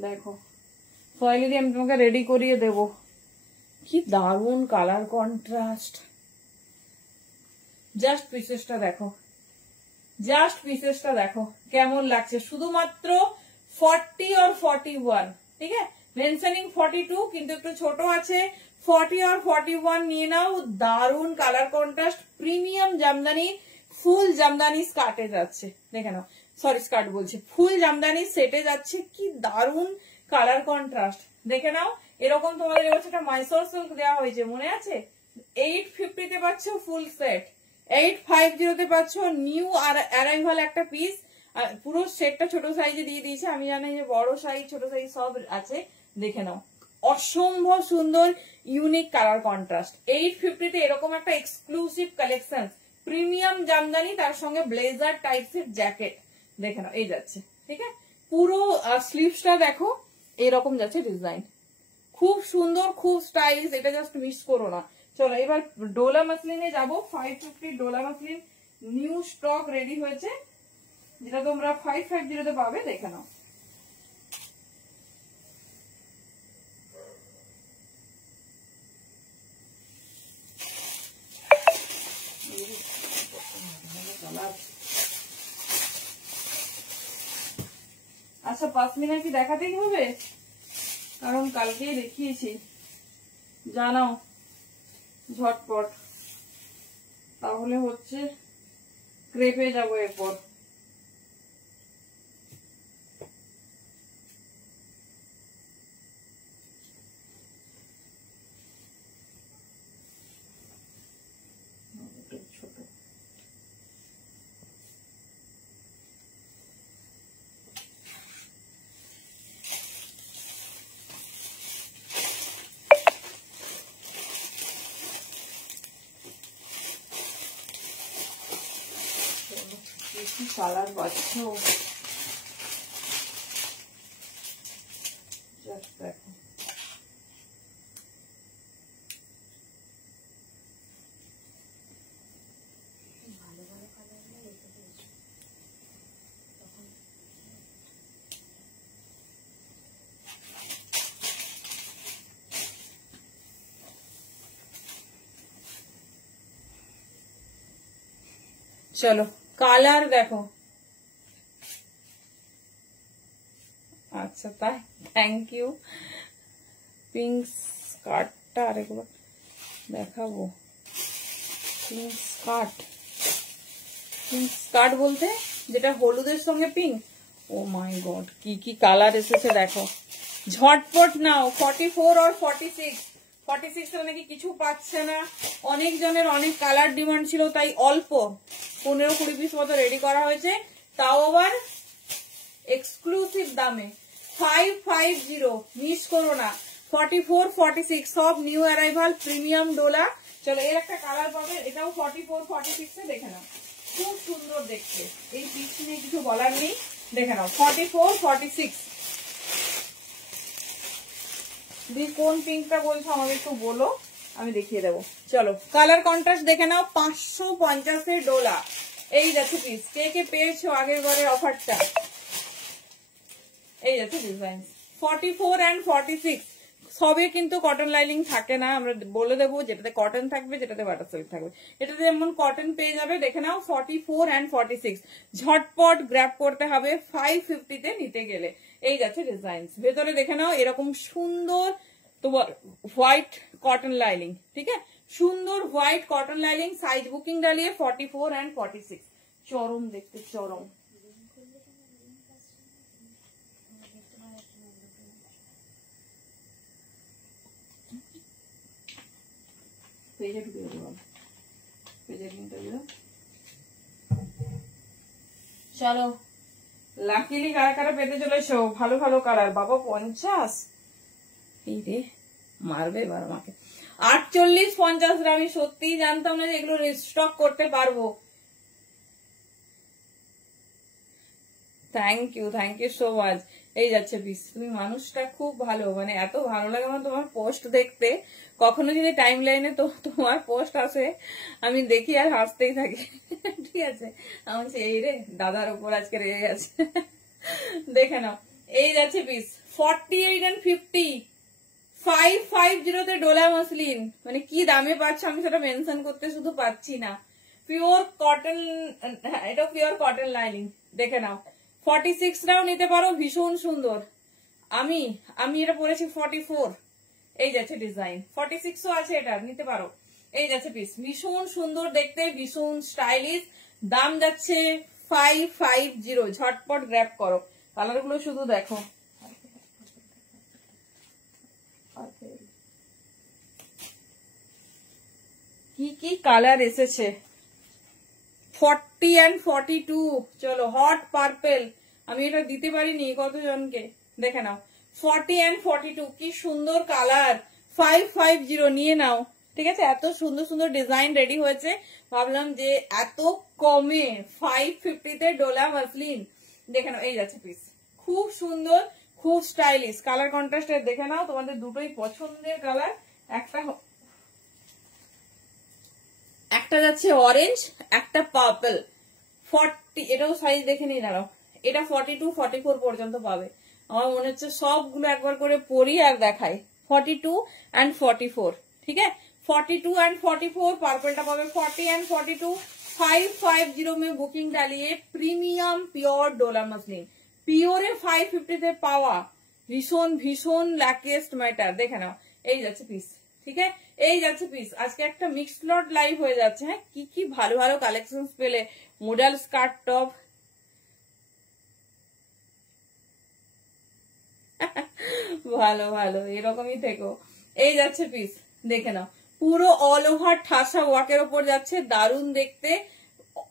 দেখো ফয়েলি দিয়ে আমি তোমাকে রেডি করিয়ে দেব। কি দারুণ কালার কন্ট্রাস্ট, জাস্ট পিসেসটা দেখো, জাস্ট পিসেসটা দেখো কেমন লাগছে। শুধুমাত্র 40 আর 41, ঠিক আছে, মেনশনিং 42 কিন্তু একটু ছোট আছে। 40 আর 41 নিয়ে নাও। দারুণ কালার কন্ট্রাস্ট, প্রিমিয়াম জামদানি, ফুল জামদানি স্কার্টে যাচ্ছে। দেখে নাও, সরি স্কার্ট বলছি, ফুল জামদানি সেটে যাচ্ছে। কি দারুণ কালার কন্ট্রাস্ট, দেখে নাও। এরকম তোমাদের এবছর একটা মাইসোর সিল্ক দেওয়া হয়েছে, মনে আছে? 850 তে পাচ্ছ ফুল সেট, 850 তে পাচ্ছ নিউ অ্যারাইভাল একটা পিস। পুরো সেটটা ছোট সাইজে দিয়ে দিয়েছে। আমি জানি যে বড় সাইজ ছোট সাইজ সব আছে, দেখে নাও। অসম্ভব সুন্দর ইউনিক কালার কন্ট্রাস্ট। 850 তে এরকম একটা এক্সক্লুসিভ কালেকশন, প্রিমিয়াম জামদানি, তার সঙ্গে ব্লেজার টাইপসের জ্যাকেট, দেখে নাও এই যাচ্ছে। ঠিক আছে, পুরো স্লিভসটা দেখো এরকম যাচ্ছে ডিজাইন, খুব সুন্দর, খুব স্টাইলিশ। এটা জাস্ট মিস করো না। চলো এবার ডোলা মাসলিনে যাবো। 550 Dola muslin new stock ready হয়েছে, যেটা তোমরা 550 তে পাবে, দেখে নাও। আচ্ছা 5 মিনিট কি দেখাতেই হবে, কারণ কালকেই দেখিয়েছি, জানাও ঝটপট, তাহলে হচ্ছে ক্রেপে যাবো এরপর। কালার পাচ্ছ জাস্ট দেখো, ভালো ভালো কালার রেখে দিয়েছি তখন। চলো কালার দেখো। আচ্ছা তাই, থ্যাংক ইউ। পিঙ্ক স্কার্টটা আরেকবার দেখাবো। পিঙ্ক স্কার্ট, পিঙ্ক স্কার্ট বলতে যেটা হলুদের সঙ্গে পিঙ্ক। ও মাই গড, কি কি কালার এসেছে দেখো, ঝটপট নাও। 44 আর 46, 46 এ নাকি কিছু পাচ্ছে না। অনেক জনের অনেক কালার ডিমান্ড ছিল, তাই অল্প 15-20 পিস মতো রেডি করা হয়েছে, তাও আবার এক্সক্লুসিভ দামে 550, মিস করো না। 44, 46 সব নিউ অ্যারাইভাল প্রিমিয়াম ডোলা। চলো এর একটা কালার পাবে, এটাও 44, 46 এ, দেখে নাও, খুব সুন্দর দেখতে। এই পিস নিয়ে কিছু বলার নেই, দেখে নাও। 44, 46 দিদি কোন পিঙ্কটা বলছো আমাকে একটু বলো, আমি দেখিয়ে দেবো। চলো কালার কন্ট্রাস্ট দেখে নাও। 550 এর ডোলা, এই যাচ্ছে পিস। কে কে পেয়েছো আগের বারের অফারটা? এই যাচ্ছে ডিজাইন। 44 and 46 সবে কিন্তু কটন লাইনিং থাকে না, আমরা বলে দেবো যেটাতে কটন থাকবে, যেটাতে বাটার সিল্ক থাকবে। এটাতে যেমন কটন পেয়ে যাবে, দেখে নাও। 44 and 46 ঝটপট গ্র্যাব করতে হবে 550 তে নিতে গেলে। এই যাচ্ছে ডিজাইন। ভেতরে দেখে নাও এরকম সুন্দর তোমার হোয়াইট কটন লাইনিং, ঠিক আছে, সুন্দর white cotton lining. Size booking ডালিয়ে 44 and 46, চরম দেখতে, চরম। পেজে ঢুকে দেবো, পেজের লিঙ্কটা দিলাম। চলো লাকিলি কারা কারা পেতে চলেছো ভালো ভালো কালার? বাবা 50, এই রে মারবে এবার আমাকে। 48, 50, আমি সত্যিই জানতাম না যে এগুলো রিস্টক করতে পারবো। Thank you so much. এই যাচ্ছে পিস। তুমি মানুষটা খুব ভালো, মানে এত ভালো লাগে আমার তোমার পোস্ট দেখতে। কখনো যদি টাইম লাইনে তো তোমার পোস্ট আসে আমি দেখি আর হাসতেই থাকি। ঠিক আছে, আমার এই রে দাদার উপর আজকে রেগে গেছে। দেখে নাও, এই যাচ্ছে পিস 48 and 50, 550 তে ডোলা মসলিন। মানে কি দামে পাচ্ছ আমি সেটা মেনশন করতে শুধু পাচ্ছি না। পিওর কটন, এটা পিওর কটন লাইনিং। দেখে নাও 46টাও নিতে পারো, ভীষণ সুন্দর। আমি এটা পরেছি 44। এই যাচ্ছে ডিজাইন, 46ও আছে, এটা নিতে পারো। এই যাচ্ছে পিস, ভীষণ সুন্দর দেখতে, ভীষণ স্টাইলিশ। দাম যাচ্ছে 550। ঝটপট গ্র্যাব করো, কালার গুলো শুধু দেখো। কি কি কালার এসেছে। 40 and 42, চলো হট পার্পেল। আমি এটা দিতে পারিনি কতজনকে, দেখে নাও 40 and 42, কি সুন্দর কালার। 550 নিয়ে নাও, ঠিক আছে। এত সুন্দর সুন্দর ডিজাইন রেডি হয়েছে, ভাবলাম যে এত কমে 550 ডোলা মসলিন। দেখে নাও, এই যাচ্ছে পিস, খুব সুন্দর, খুব স্টাইলিশ। কালার কন্ট্রাস্ট দেখে নাও, তোমাদের দুটোই পছন্দের কালার। একটা যাচ্ছে অরেঞ্জ, একটা পার্পল। 40, এটাও সাইজ দেখে নিয়ে দাঁড়াও, এটা 42 44 পর্যন্ত পাবে। আমার মনে হচ্ছে সবগুলো একবার করে পরি আর দেখাই। 42 and 44, ঠিক আছে। 42 and 44 পার্পলটা পাবে। 40 and 42 550 में बुकिंग डालिए। प्रीमियम प्योर डोला मसलिन, পিওরে 550 তে পাওয়া, ভীষণ ভীষণ লাকিয়েস্ট ম্যাটার। দেখে নাও, এই যাচ্ছে পিস, ঠিক আছে। এই যাচ্ছে পিস। আজকে একটা মিক্সড লট লাইভ হয়ে যাচ্ছে। হ্যাঁ, কি কি ভালো ভালো কালেকশন পেলে। মডেল স্কার্ট টপ, ভালো ভালো, এরকমই থেকো। এই যাচ্ছে পিস, দেখে নাও, পুরো অল ওভার ঠাসা ওয়ার্কের ওপর যাচ্ছে, দারুণ দেখতে।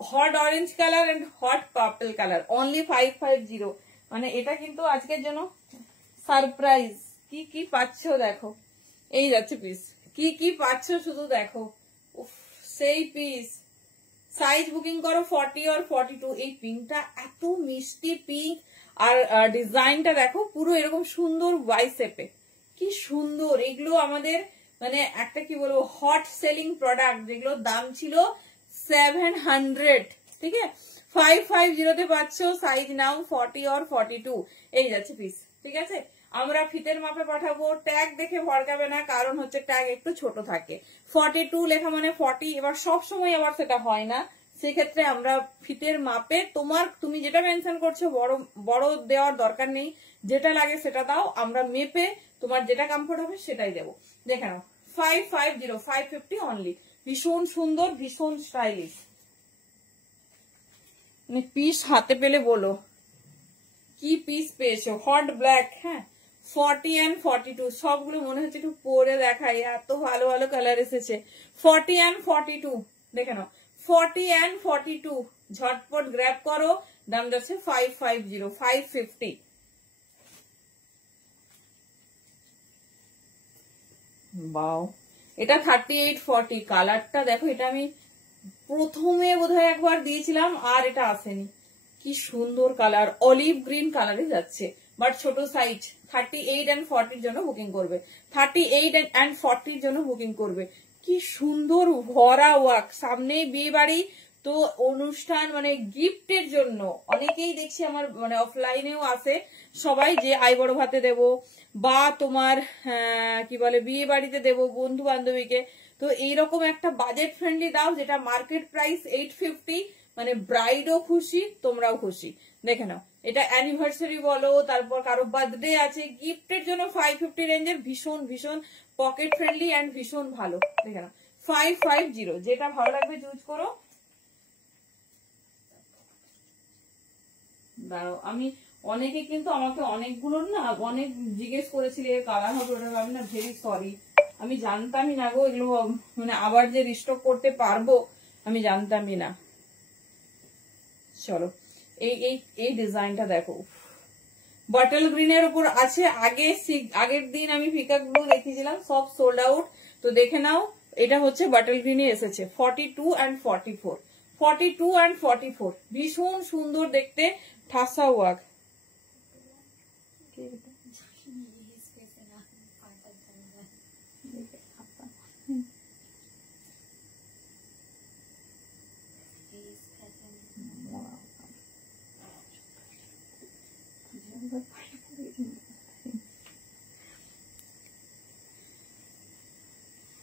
Hot orange colour and hot purple colour, only 550। মানে এটা কিন্তু আজকের জন্য সারপ্রাইজ। কি কি পাচ্ছ দেখো। এই যাচ্ছে পিস, কি কি পাচ্ছ শুধু দেখো। সেই পিস। সাইজ বুকিং করো 40 or 42। এই পিঙ্কটা এত মিষ্টি পিঙ্ক, আর ডিজাইনটা দেখো পুরো এরকম সুন্দর ওয়াই শেপে, কি সুন্দর। এগুলো আমাদের মানে একটা কি বলবো হট সেলিং প্রোডাক্ট, যেগুলো দাম ছিল 700, ঠিক আছে। 550 তে পাচ্ছ। Size now 40 or 42। এই যাচ্ছে পিস, ঠিক আছে। আমরা ফিতের মাপে পাঠাবো, ট্যাগ দেখে ভড়কাবে না, কারণ হচ্ছে ট্যাগ একটু ছোট থাকে। 42 লেখা মানে 40, এবার সব সময় আবার সেটা হয় না। সেক্ষেত্রে আমরা ফিতের মাপে, তুমি যেটা মেনশন করছো বড় বড় দেওয়ার দরকার নেই, যেটা লাগে সেটা দাও, আমরা মেপে তোমার যেটা কমফোর্ট হবে সেটাই দেবো। দেখে নাও 550, 550 অনলি। ভীষণ সুন্দর, ভীষণ স্টাইলিশ। পিস হাতে পেলে বলো কি পিস পেয়েছো। হট ব্ল্যাক, হ্যাঁ 40 and 42, সবগুলো মনে হচ্ছে একটু পরে দেখাই, এত ভালো ভালো কালার এসেছে। 40 and 42, দেখে নাও 40 and 42, ঝটপট গ্র্যাব করো। দাম যাচ্ছে 550, 550। বাও, এটা 38 40। কালারটা দেখো, এটা আমি প্রথমে বোধহয় একবার দিয়েছিলাম আর এটা আসেনি। কি সুন্দর কালার, অলিভ গ্রিন কালারে যাচ্ছে, বাট ছোট সাইজ। 38 and 40 জন্য বুকিং করবে, 38 and 40 জন্য বুকিং করবে। কি সুন্দর ভরা ওয়ার্ক, সামনে বিয়ে বাড়ি তো অনুষ্ঠান, মানে গিফটের জন্য। অনেকেই দেখছি আমার মানে অফলাইনেও আসে সবাই, যে আই বড় ভাতে দেব বা তোমার কি বলে বিয়ে বাড়িতে দেব বন্ধু বান্ধবীকে। তো এইরকম একটা বাজেট ফ্রেন্ডলি দাও, যেটা মার্কেট প্রাইস 850, মানে ব্রাইডও খুশি, তোমরাও খুশি। দেখে নাও, এটা অ্যানিভার্সারি বলো, তারপর কারো বার্থডে আছে, গিফটের জন্য 550 রেঞ্জের, ভীষণ ভীষণ পকেট ফ্রেন্ডলি অ্যান্ড ভীষণ ভালো। দেখে নাও 550, যেটা ভালো লাগবে চুজ করো। দাঁড়াও, আমি অনেকে কিন্তু আমাকে অনেকগুলো না অনেক জিজ্ঞেস করেছিল এর কালার হবে ওটা, আমি না ভেরি সরি, আমি জানতামই না গো এগুলো, মানে আবার যে রিস্টক করতে পারবো আমি জানতামই না। চলো, এই ডিজাইনটা দেখো, বটল গ্রিনের উপর আছে। আগের দিন আমি ফিকা গুলো দেখিয়েছিলাম, সব সোল্ড আউট। তো দেখে নাও, এটা হচ্ছে বটল গ্রিনে এসেছে। 42 and 44, 42 and 44, ভীষণ সুন্দর দেখতে, ঠাসা ওয়ার্ক। স্পেসে না পাটার জায়গা এই ফ্যাশন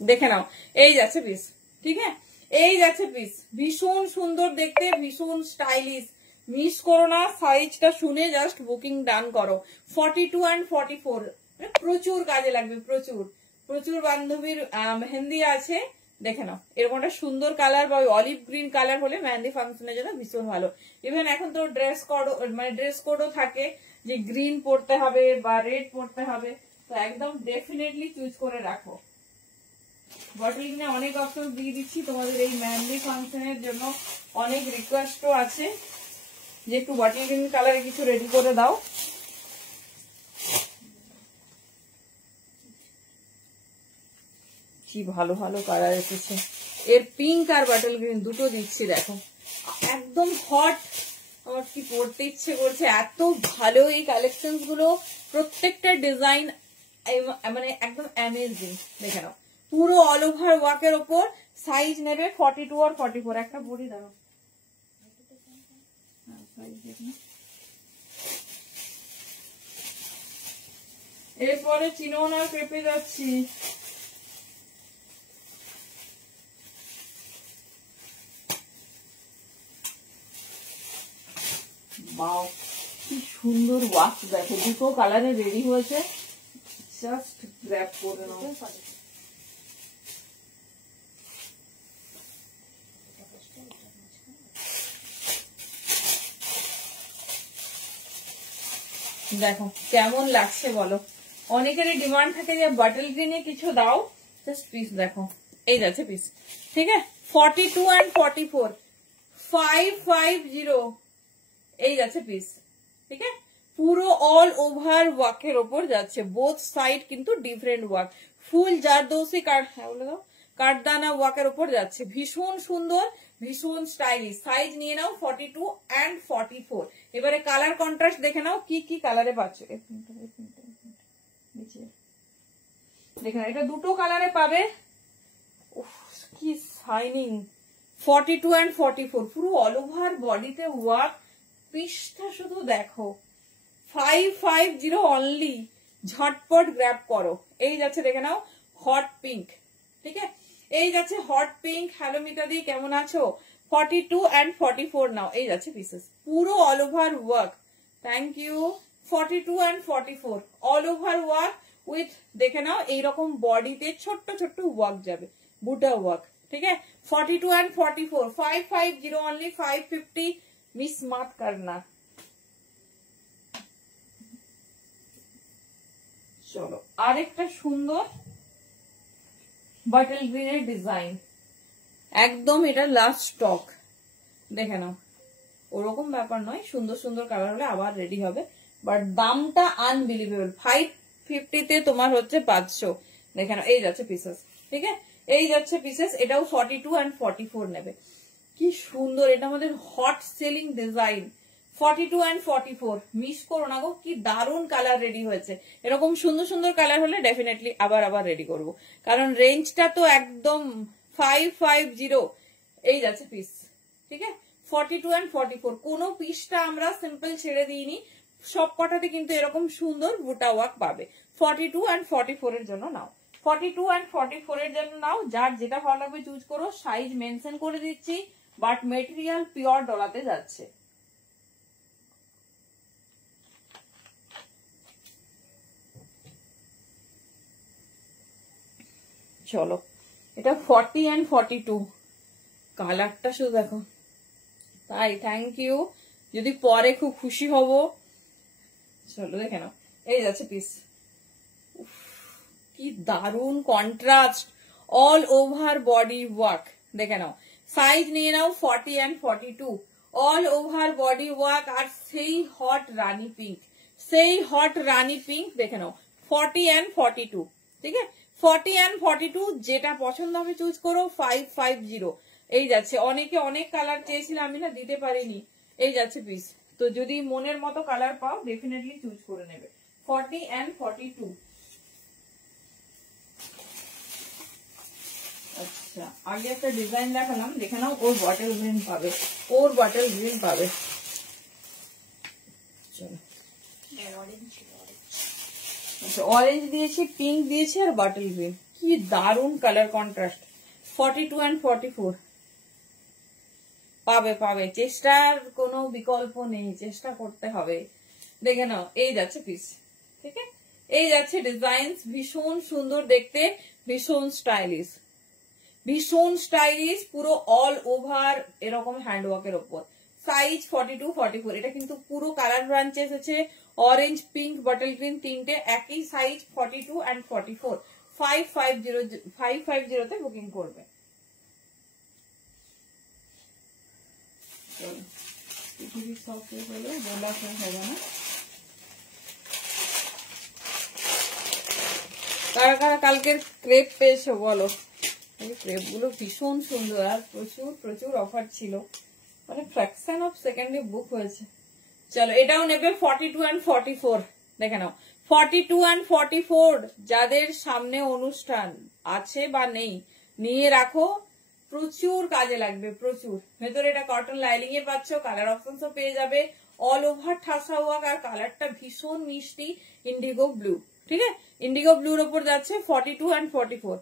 দেখে নাও, এই যাচ্ছে পিস। ঠিক আছে, এই যাচ্ছে পিস, ভীষণ সুন্দর দেখতে, ভীষণ স্টাইলিশ। মিস করো না, সাইজটা শুনে জাস্ট বুকিং ডান করো। 42 and 44 প্রচুর কাজে লাগবে, প্রচুর প্রচুর। বান্ধবীর মেহেন্দি আছে, দেখে নাও। এরকম একটা সুন্দর কালার বা অলিভ গ্রিন কালার হলে মেহেন্দি ফাংশনের জন্য ভীষণ ভালো। ইভেন এখন তো ড্রেস কোড, মানে ড্রেস কোডও থাকে যে গ্রিন পরতে হবে বা রেড পরতে হবে, তো একদম ডেফিনেটলি চুজ করে রাখো। বটল গ্রিনে অনেক অপশন দিয়ে দিচ্ছি তোমাদের এই মেহেন্দি ফাংশনের জন্য। অনেক রিকোয়েস্টও আছে যে একটু বটল গ্রিন কালারে কিছু রেডি করে দাও। কি ভালো ভালো কালার এসেছে। এর পিঙ্ক আর বটল গ্রিন দুটো দিচ্ছি, দেখো একদম হট। আমার কি পড়তে ইচ্ছে করছে, এত ভালো এই কালেকশন গুলো। প্রত্যেকটা ডিজাইন মানে একদম অ্যামেজিং। দেখে নাও, পুরো অল ওভার ওয়ার্কের ওপর। সাইজ নেবে 42 আর 44। একটা বড়ি দাও, এরপরে চিনন আর পেপে যাচ্ছি। বাও, কি সুন্দর ওয়াশ। দেখো দুটো কালারে রেডি হয়েছে, জাস্ট গ্র্যাব করে নাও। দেখো কেমন লাগছে বলো। অনেকেরই ডিমান্ড থাকে যে বটল গ্রিনে কিছু দাও, জাস্ট পিস দেখো, এই যাচ্ছে পিস। ঠিক আছে, 42 and 44 550 এই যাচ্ছে পিস। ঠিক আছে, পুরো অল ওভার ওয়ার্কের ওপর যাচ্ছে, বোথ সাইড কিন্তু ডিফারেন্ট ওয়ার্ক। ফুল জারদৌসি কাট, হ্যাঁ বলে দাও, কাঠদানা ওয়ার্কের ওপর যাচ্ছে, ভীষণ সুন্দর, ভীষণ স্টাইলিশ। সাইজ নিয়ে নাও 42 and 44। এবারে কালার কন্ট্রাস্ট দেখে নাও কি কি কালারে পাচ্ছ। দেখে নাও, এটা দুটো কালারে পাবে। কি শাইনিং। 42 and 44 পুরো অল ওভার বডিতে ওয়ার্ক। পিসটা শুধু দেখো, 550 অনলি। ঝটপট গ্র্যাব করো। এই যাচ্ছে দেখে নাও হট পিঙ্ক। ঠিক আছে, এই যাচ্ছে হট পিঙ্ক। হ্যালো মিতাদি, কেমন আছো? 42 and 44 নাও, এই যাচ্ছে পিসেস, পুরো all over work. Thank you. 42 and 44 all over work with, দেখে নাও এইরকম বডিতে ছোট্ট ছোট্ট ওয়ার্ক যাবে, বুটা ওয়ার্ক। ঠিক আছে, 42 and 44 550 অনলি। 550 মিস মাত করনা। চলো আরেকটা সুন্দর বটল গ্রিনের ডিজাইন, একদম এটা লাস্ট স্টক। দেখে নাও, ওরকম ব্যাপার নয়, সুন্দর সুন্দর কালার হলে আবার রেডি হবে, বাট দামটা আনবিলিভেবল। 550 তে তোমার হচ্ছে 500। দেখে নাও, এই যাচ্ছে পিসেস। ঠিক আছে, এই যাচ্ছে পিসেস। এটাও 42 and 44 নেবে। কি সুন্দর, এটা আমাদের hot selling design. 42 and 44 miss করো না গো, কি দারুণ কালার রেডি হয়েছে। এরকম সুন্দর সুন্দর কালার হলে ডেফিনেটলি আবার রেডি করব, কারণ রেঞ্জটা তো একদম 550। এই যাচ্ছে পিস। ঠিক আছে, 42 and 44 কোনো পিসটা আমরা সিম্পল ছেড়ে দিইনি, সব কটাতে কিন্তু এরকম সুন্দর বুটা ওয়ার্ক পাবে। 42 and 44 এর জন্য নাও, 42 and 44 এর জন্য নাও। যার যেটা ভালো লাগবে চুজ করো। সাইজ মেনশন করে দিচ্ছি, বাট মেটেরিয়াল পিওর ডলাতে যাচ্ছে। চলো, এটা 40 and 42 কালারটা শুধু দেখো। তাই থ্যাংক ইউ, যদি পরে খুব খুশি হব। চলো দেখে নাও, এই যাচ্ছে পিস। কি দারুণ contrast, all over body work. দেখে নাও, সাইজ নিয়ে নাও 40 and 42 all over body work. আর সেই হট রানী পিঙ্ক, সেই হট রানী পিঙ্ক। দেখে নাও 40 and 42। ঠিক আছে, 40 and 42 যেটা পছন্দ হবে চুজ করো। 550 এই যাচ্ছে। অনেকে অনেক কালার চেয়েছিলাম, আমি না দিতে পারিনি। এই যাচ্ছে পিস, তো যদি মনের মতো কালার পাও ডেফিনেটলি চুজ করে নেবে। 40 and 42। আচ্ছা, আগে একটা ডিজাইন দেখালাম, দেখে নাও। ওর বটল গ্রিন পাবে, ওর বটল গ্রিন পাবে। চলো, অরেঞ্জ দিয়েছি, পিঙ্ক দিয়েছি আর বটল গ্রিন। কি দারুন কালার কন্ট্রাস্ট। 42 and 44 পাবে পাবে, চেষ্টার কোনো বিকল্প নেই, চেষ্টা করতে হবে। দেখে নাও, এই যাচ্ছে পিস, ঠিক আছে, এই যাচ্ছে ডিজাইন। ভীষণ সুন্দর দেখতে, ভীষণ স্টাইলিশ, ভীষণ স্টাইলিশ, পুরো অল ওভার এরকম হ্যান্ডওয়ার্কের ওপর। সাইজ 42, 44। এটা কিন্তু পুরো কালার ব্রাঞ্চেস আছে, অরেঞ্জ, পিঙ্ক, বটল গ্রিন, তিনটে একই সাইজ, 42 and 44। 550 তে বুকিং করবে। পৃথিবীর সব শেষ হলে বলা শেষ হবে না। কারা কারা কালকের ক্রেপ পেয়েছো বলো। এই ক্রেপ গুলো ভীষণ সুন্দর আর প্রচুর প্রচুর অফার ছিল, মানে ফ্র্যাকশন অফ সেকেন্ডে বুক হয়েছে। চলো, এটাও নেবে 42 and 44। দেখে নাও, 42 and 44। যাদের সামনে অনুষ্ঠান আছে বা নেই, নিয়ে রাখো, প্রচুর কাজে লাগবে, প্রচুর। ভেতরে এটা কটন লাইনিং এ পাচ্ছ, কালার অপশনসও পেয়ে যাবে, অল ওভার ঠাসা ওয়ার্ক, আর কালারটা ভীষণ মিষ্টি ইন্ডিগো ব্লু। ঠিক আছে, ইন্ডিগো ব্লুর ওপর যাচ্ছে 42 and 44।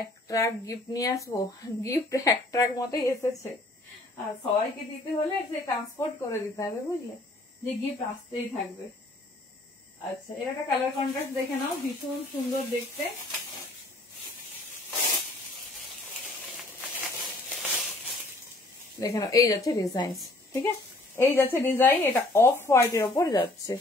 এক ট্রাক গিফট নিয়ে আসবো, গিফট এক ট্রাক মতোই এসেছে, আর সবাইকে দিতে হলে সে ট্রান্সপোর্ট করে দিতে হবে, বুঝলে, যে গিফট আসতেই থাকবে। আচ্ছা, এর একটা কালার কন্ট্রাস্ট দেখে নাও, ভীষণ সুন্দর দেখতে। দেখে নাও, এই যাচ্ছে ডিজাইন, ঠিক আছে, এই যাচ্ছে ডিজাইন। এটা অফ হোয়াইট এর ওপর যাচ্ছে,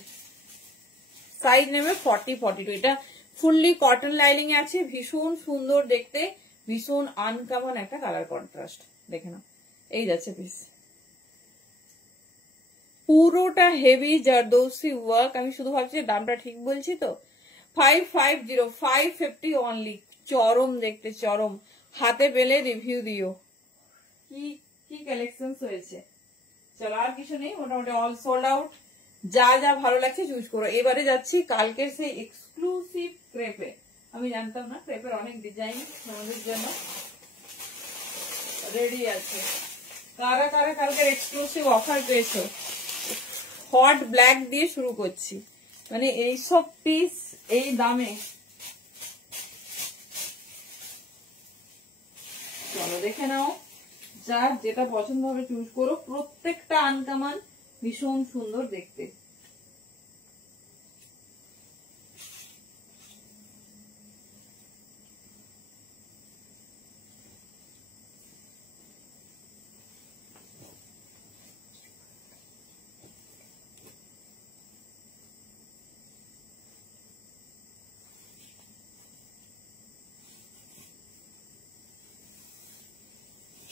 সাইজ নেবে 40, 42। এটা ফুললি কটন লাইনিং আছে, ভীষণ সুন্দর দেখতে, ভীষণ আনকমন একটা কালার কন্ট্রাস্ট। দেখে নাও, এই যাচ্ছে পিস, পুরোটা হেভি জারদৌসি ওয়ার্ক। আমি শুধু ভাবছি দামটা ঠিক বলছি তো। 550, 550 অনলি। চরম দেখতে, চরম। হাতে পেলে রিভিউ দিও, কি কি কালেকশন হয়েছে। চলো, আর কিছু নেই, মোটামুটি অল সোল্ড আউট। যা যা ভালো লাগছে চুজ করো। এবারে যাচ্ছি কালকের সেই এক্সক্লুসিভ ক্রেপে। আমি জানতাম না ক্রেপের অনেক ডিজাইন আমাদের জন্য রেডি আছে। কারা কারা কালকের এক্সক্লুসিভ অফার পেয়েছো। হট ব্ল্যাক দিয়ে শুরু করছি, মানে এইসব পিস এই দামে। চলো দেখে নাও, যার যেটা পছন্দ হবে চুজ করো। প্রত্যেকটা আনকমন, ভীষণ সুন্দর দেখতে।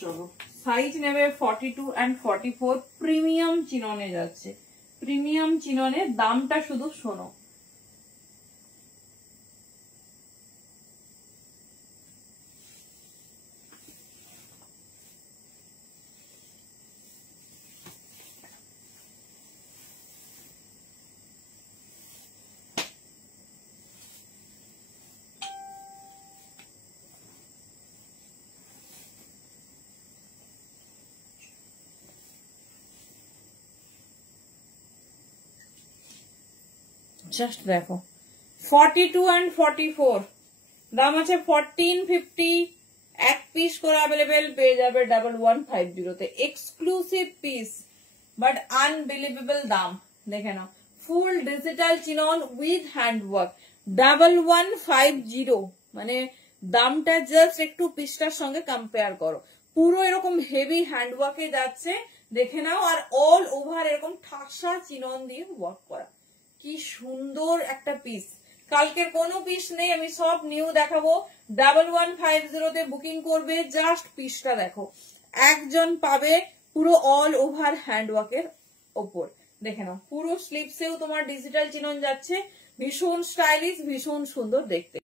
চলো, সাইজ নেবে 42 and 44। প্রিমিয়াম চিননে যাচ্ছে, প্রিমিয়াম চিননের দামটা শুধু শোনো। জাস্ট দেখো, 42 and 44। দাম আছে 1450। এক পিস করে অ্যাভেলেবেল পেয়ে যাবে 1150 তে। এক্সক্লুসিভ পিস, বাট আনবিলিভেবল দাম। দেখে নাও, full digital chinon with handwork, 1150। মানে দামটা জাস্ট একটু পিসটার সঙ্গে কম্পেয়ার করো। পুরো এরকম হেভি হ্যান্ডওয়ার্কে যাচ্ছে, দেখে নাও। আর অল ওভার এরকম ঠাসা চিনন দিয়ে ওয়ার্ক করা, কি সুন্দর একটা পিস। কালকের কোনো পিস নেই, আমি সব নিউ দেখাবো। 1150 তে বুকিং করবে। জাস্ট পিসটা দেখো, একজন পাবে পুরো অল ওভার হ্যান্ডওয়ার্কের ওপর। দেখে নাও, পুরো স্লিপসেও তোমার ডিজিটাল চিনন যাচ্ছে, ভীষণ স্টাইলিশ, ভীষণ সুন্দর দেখতে।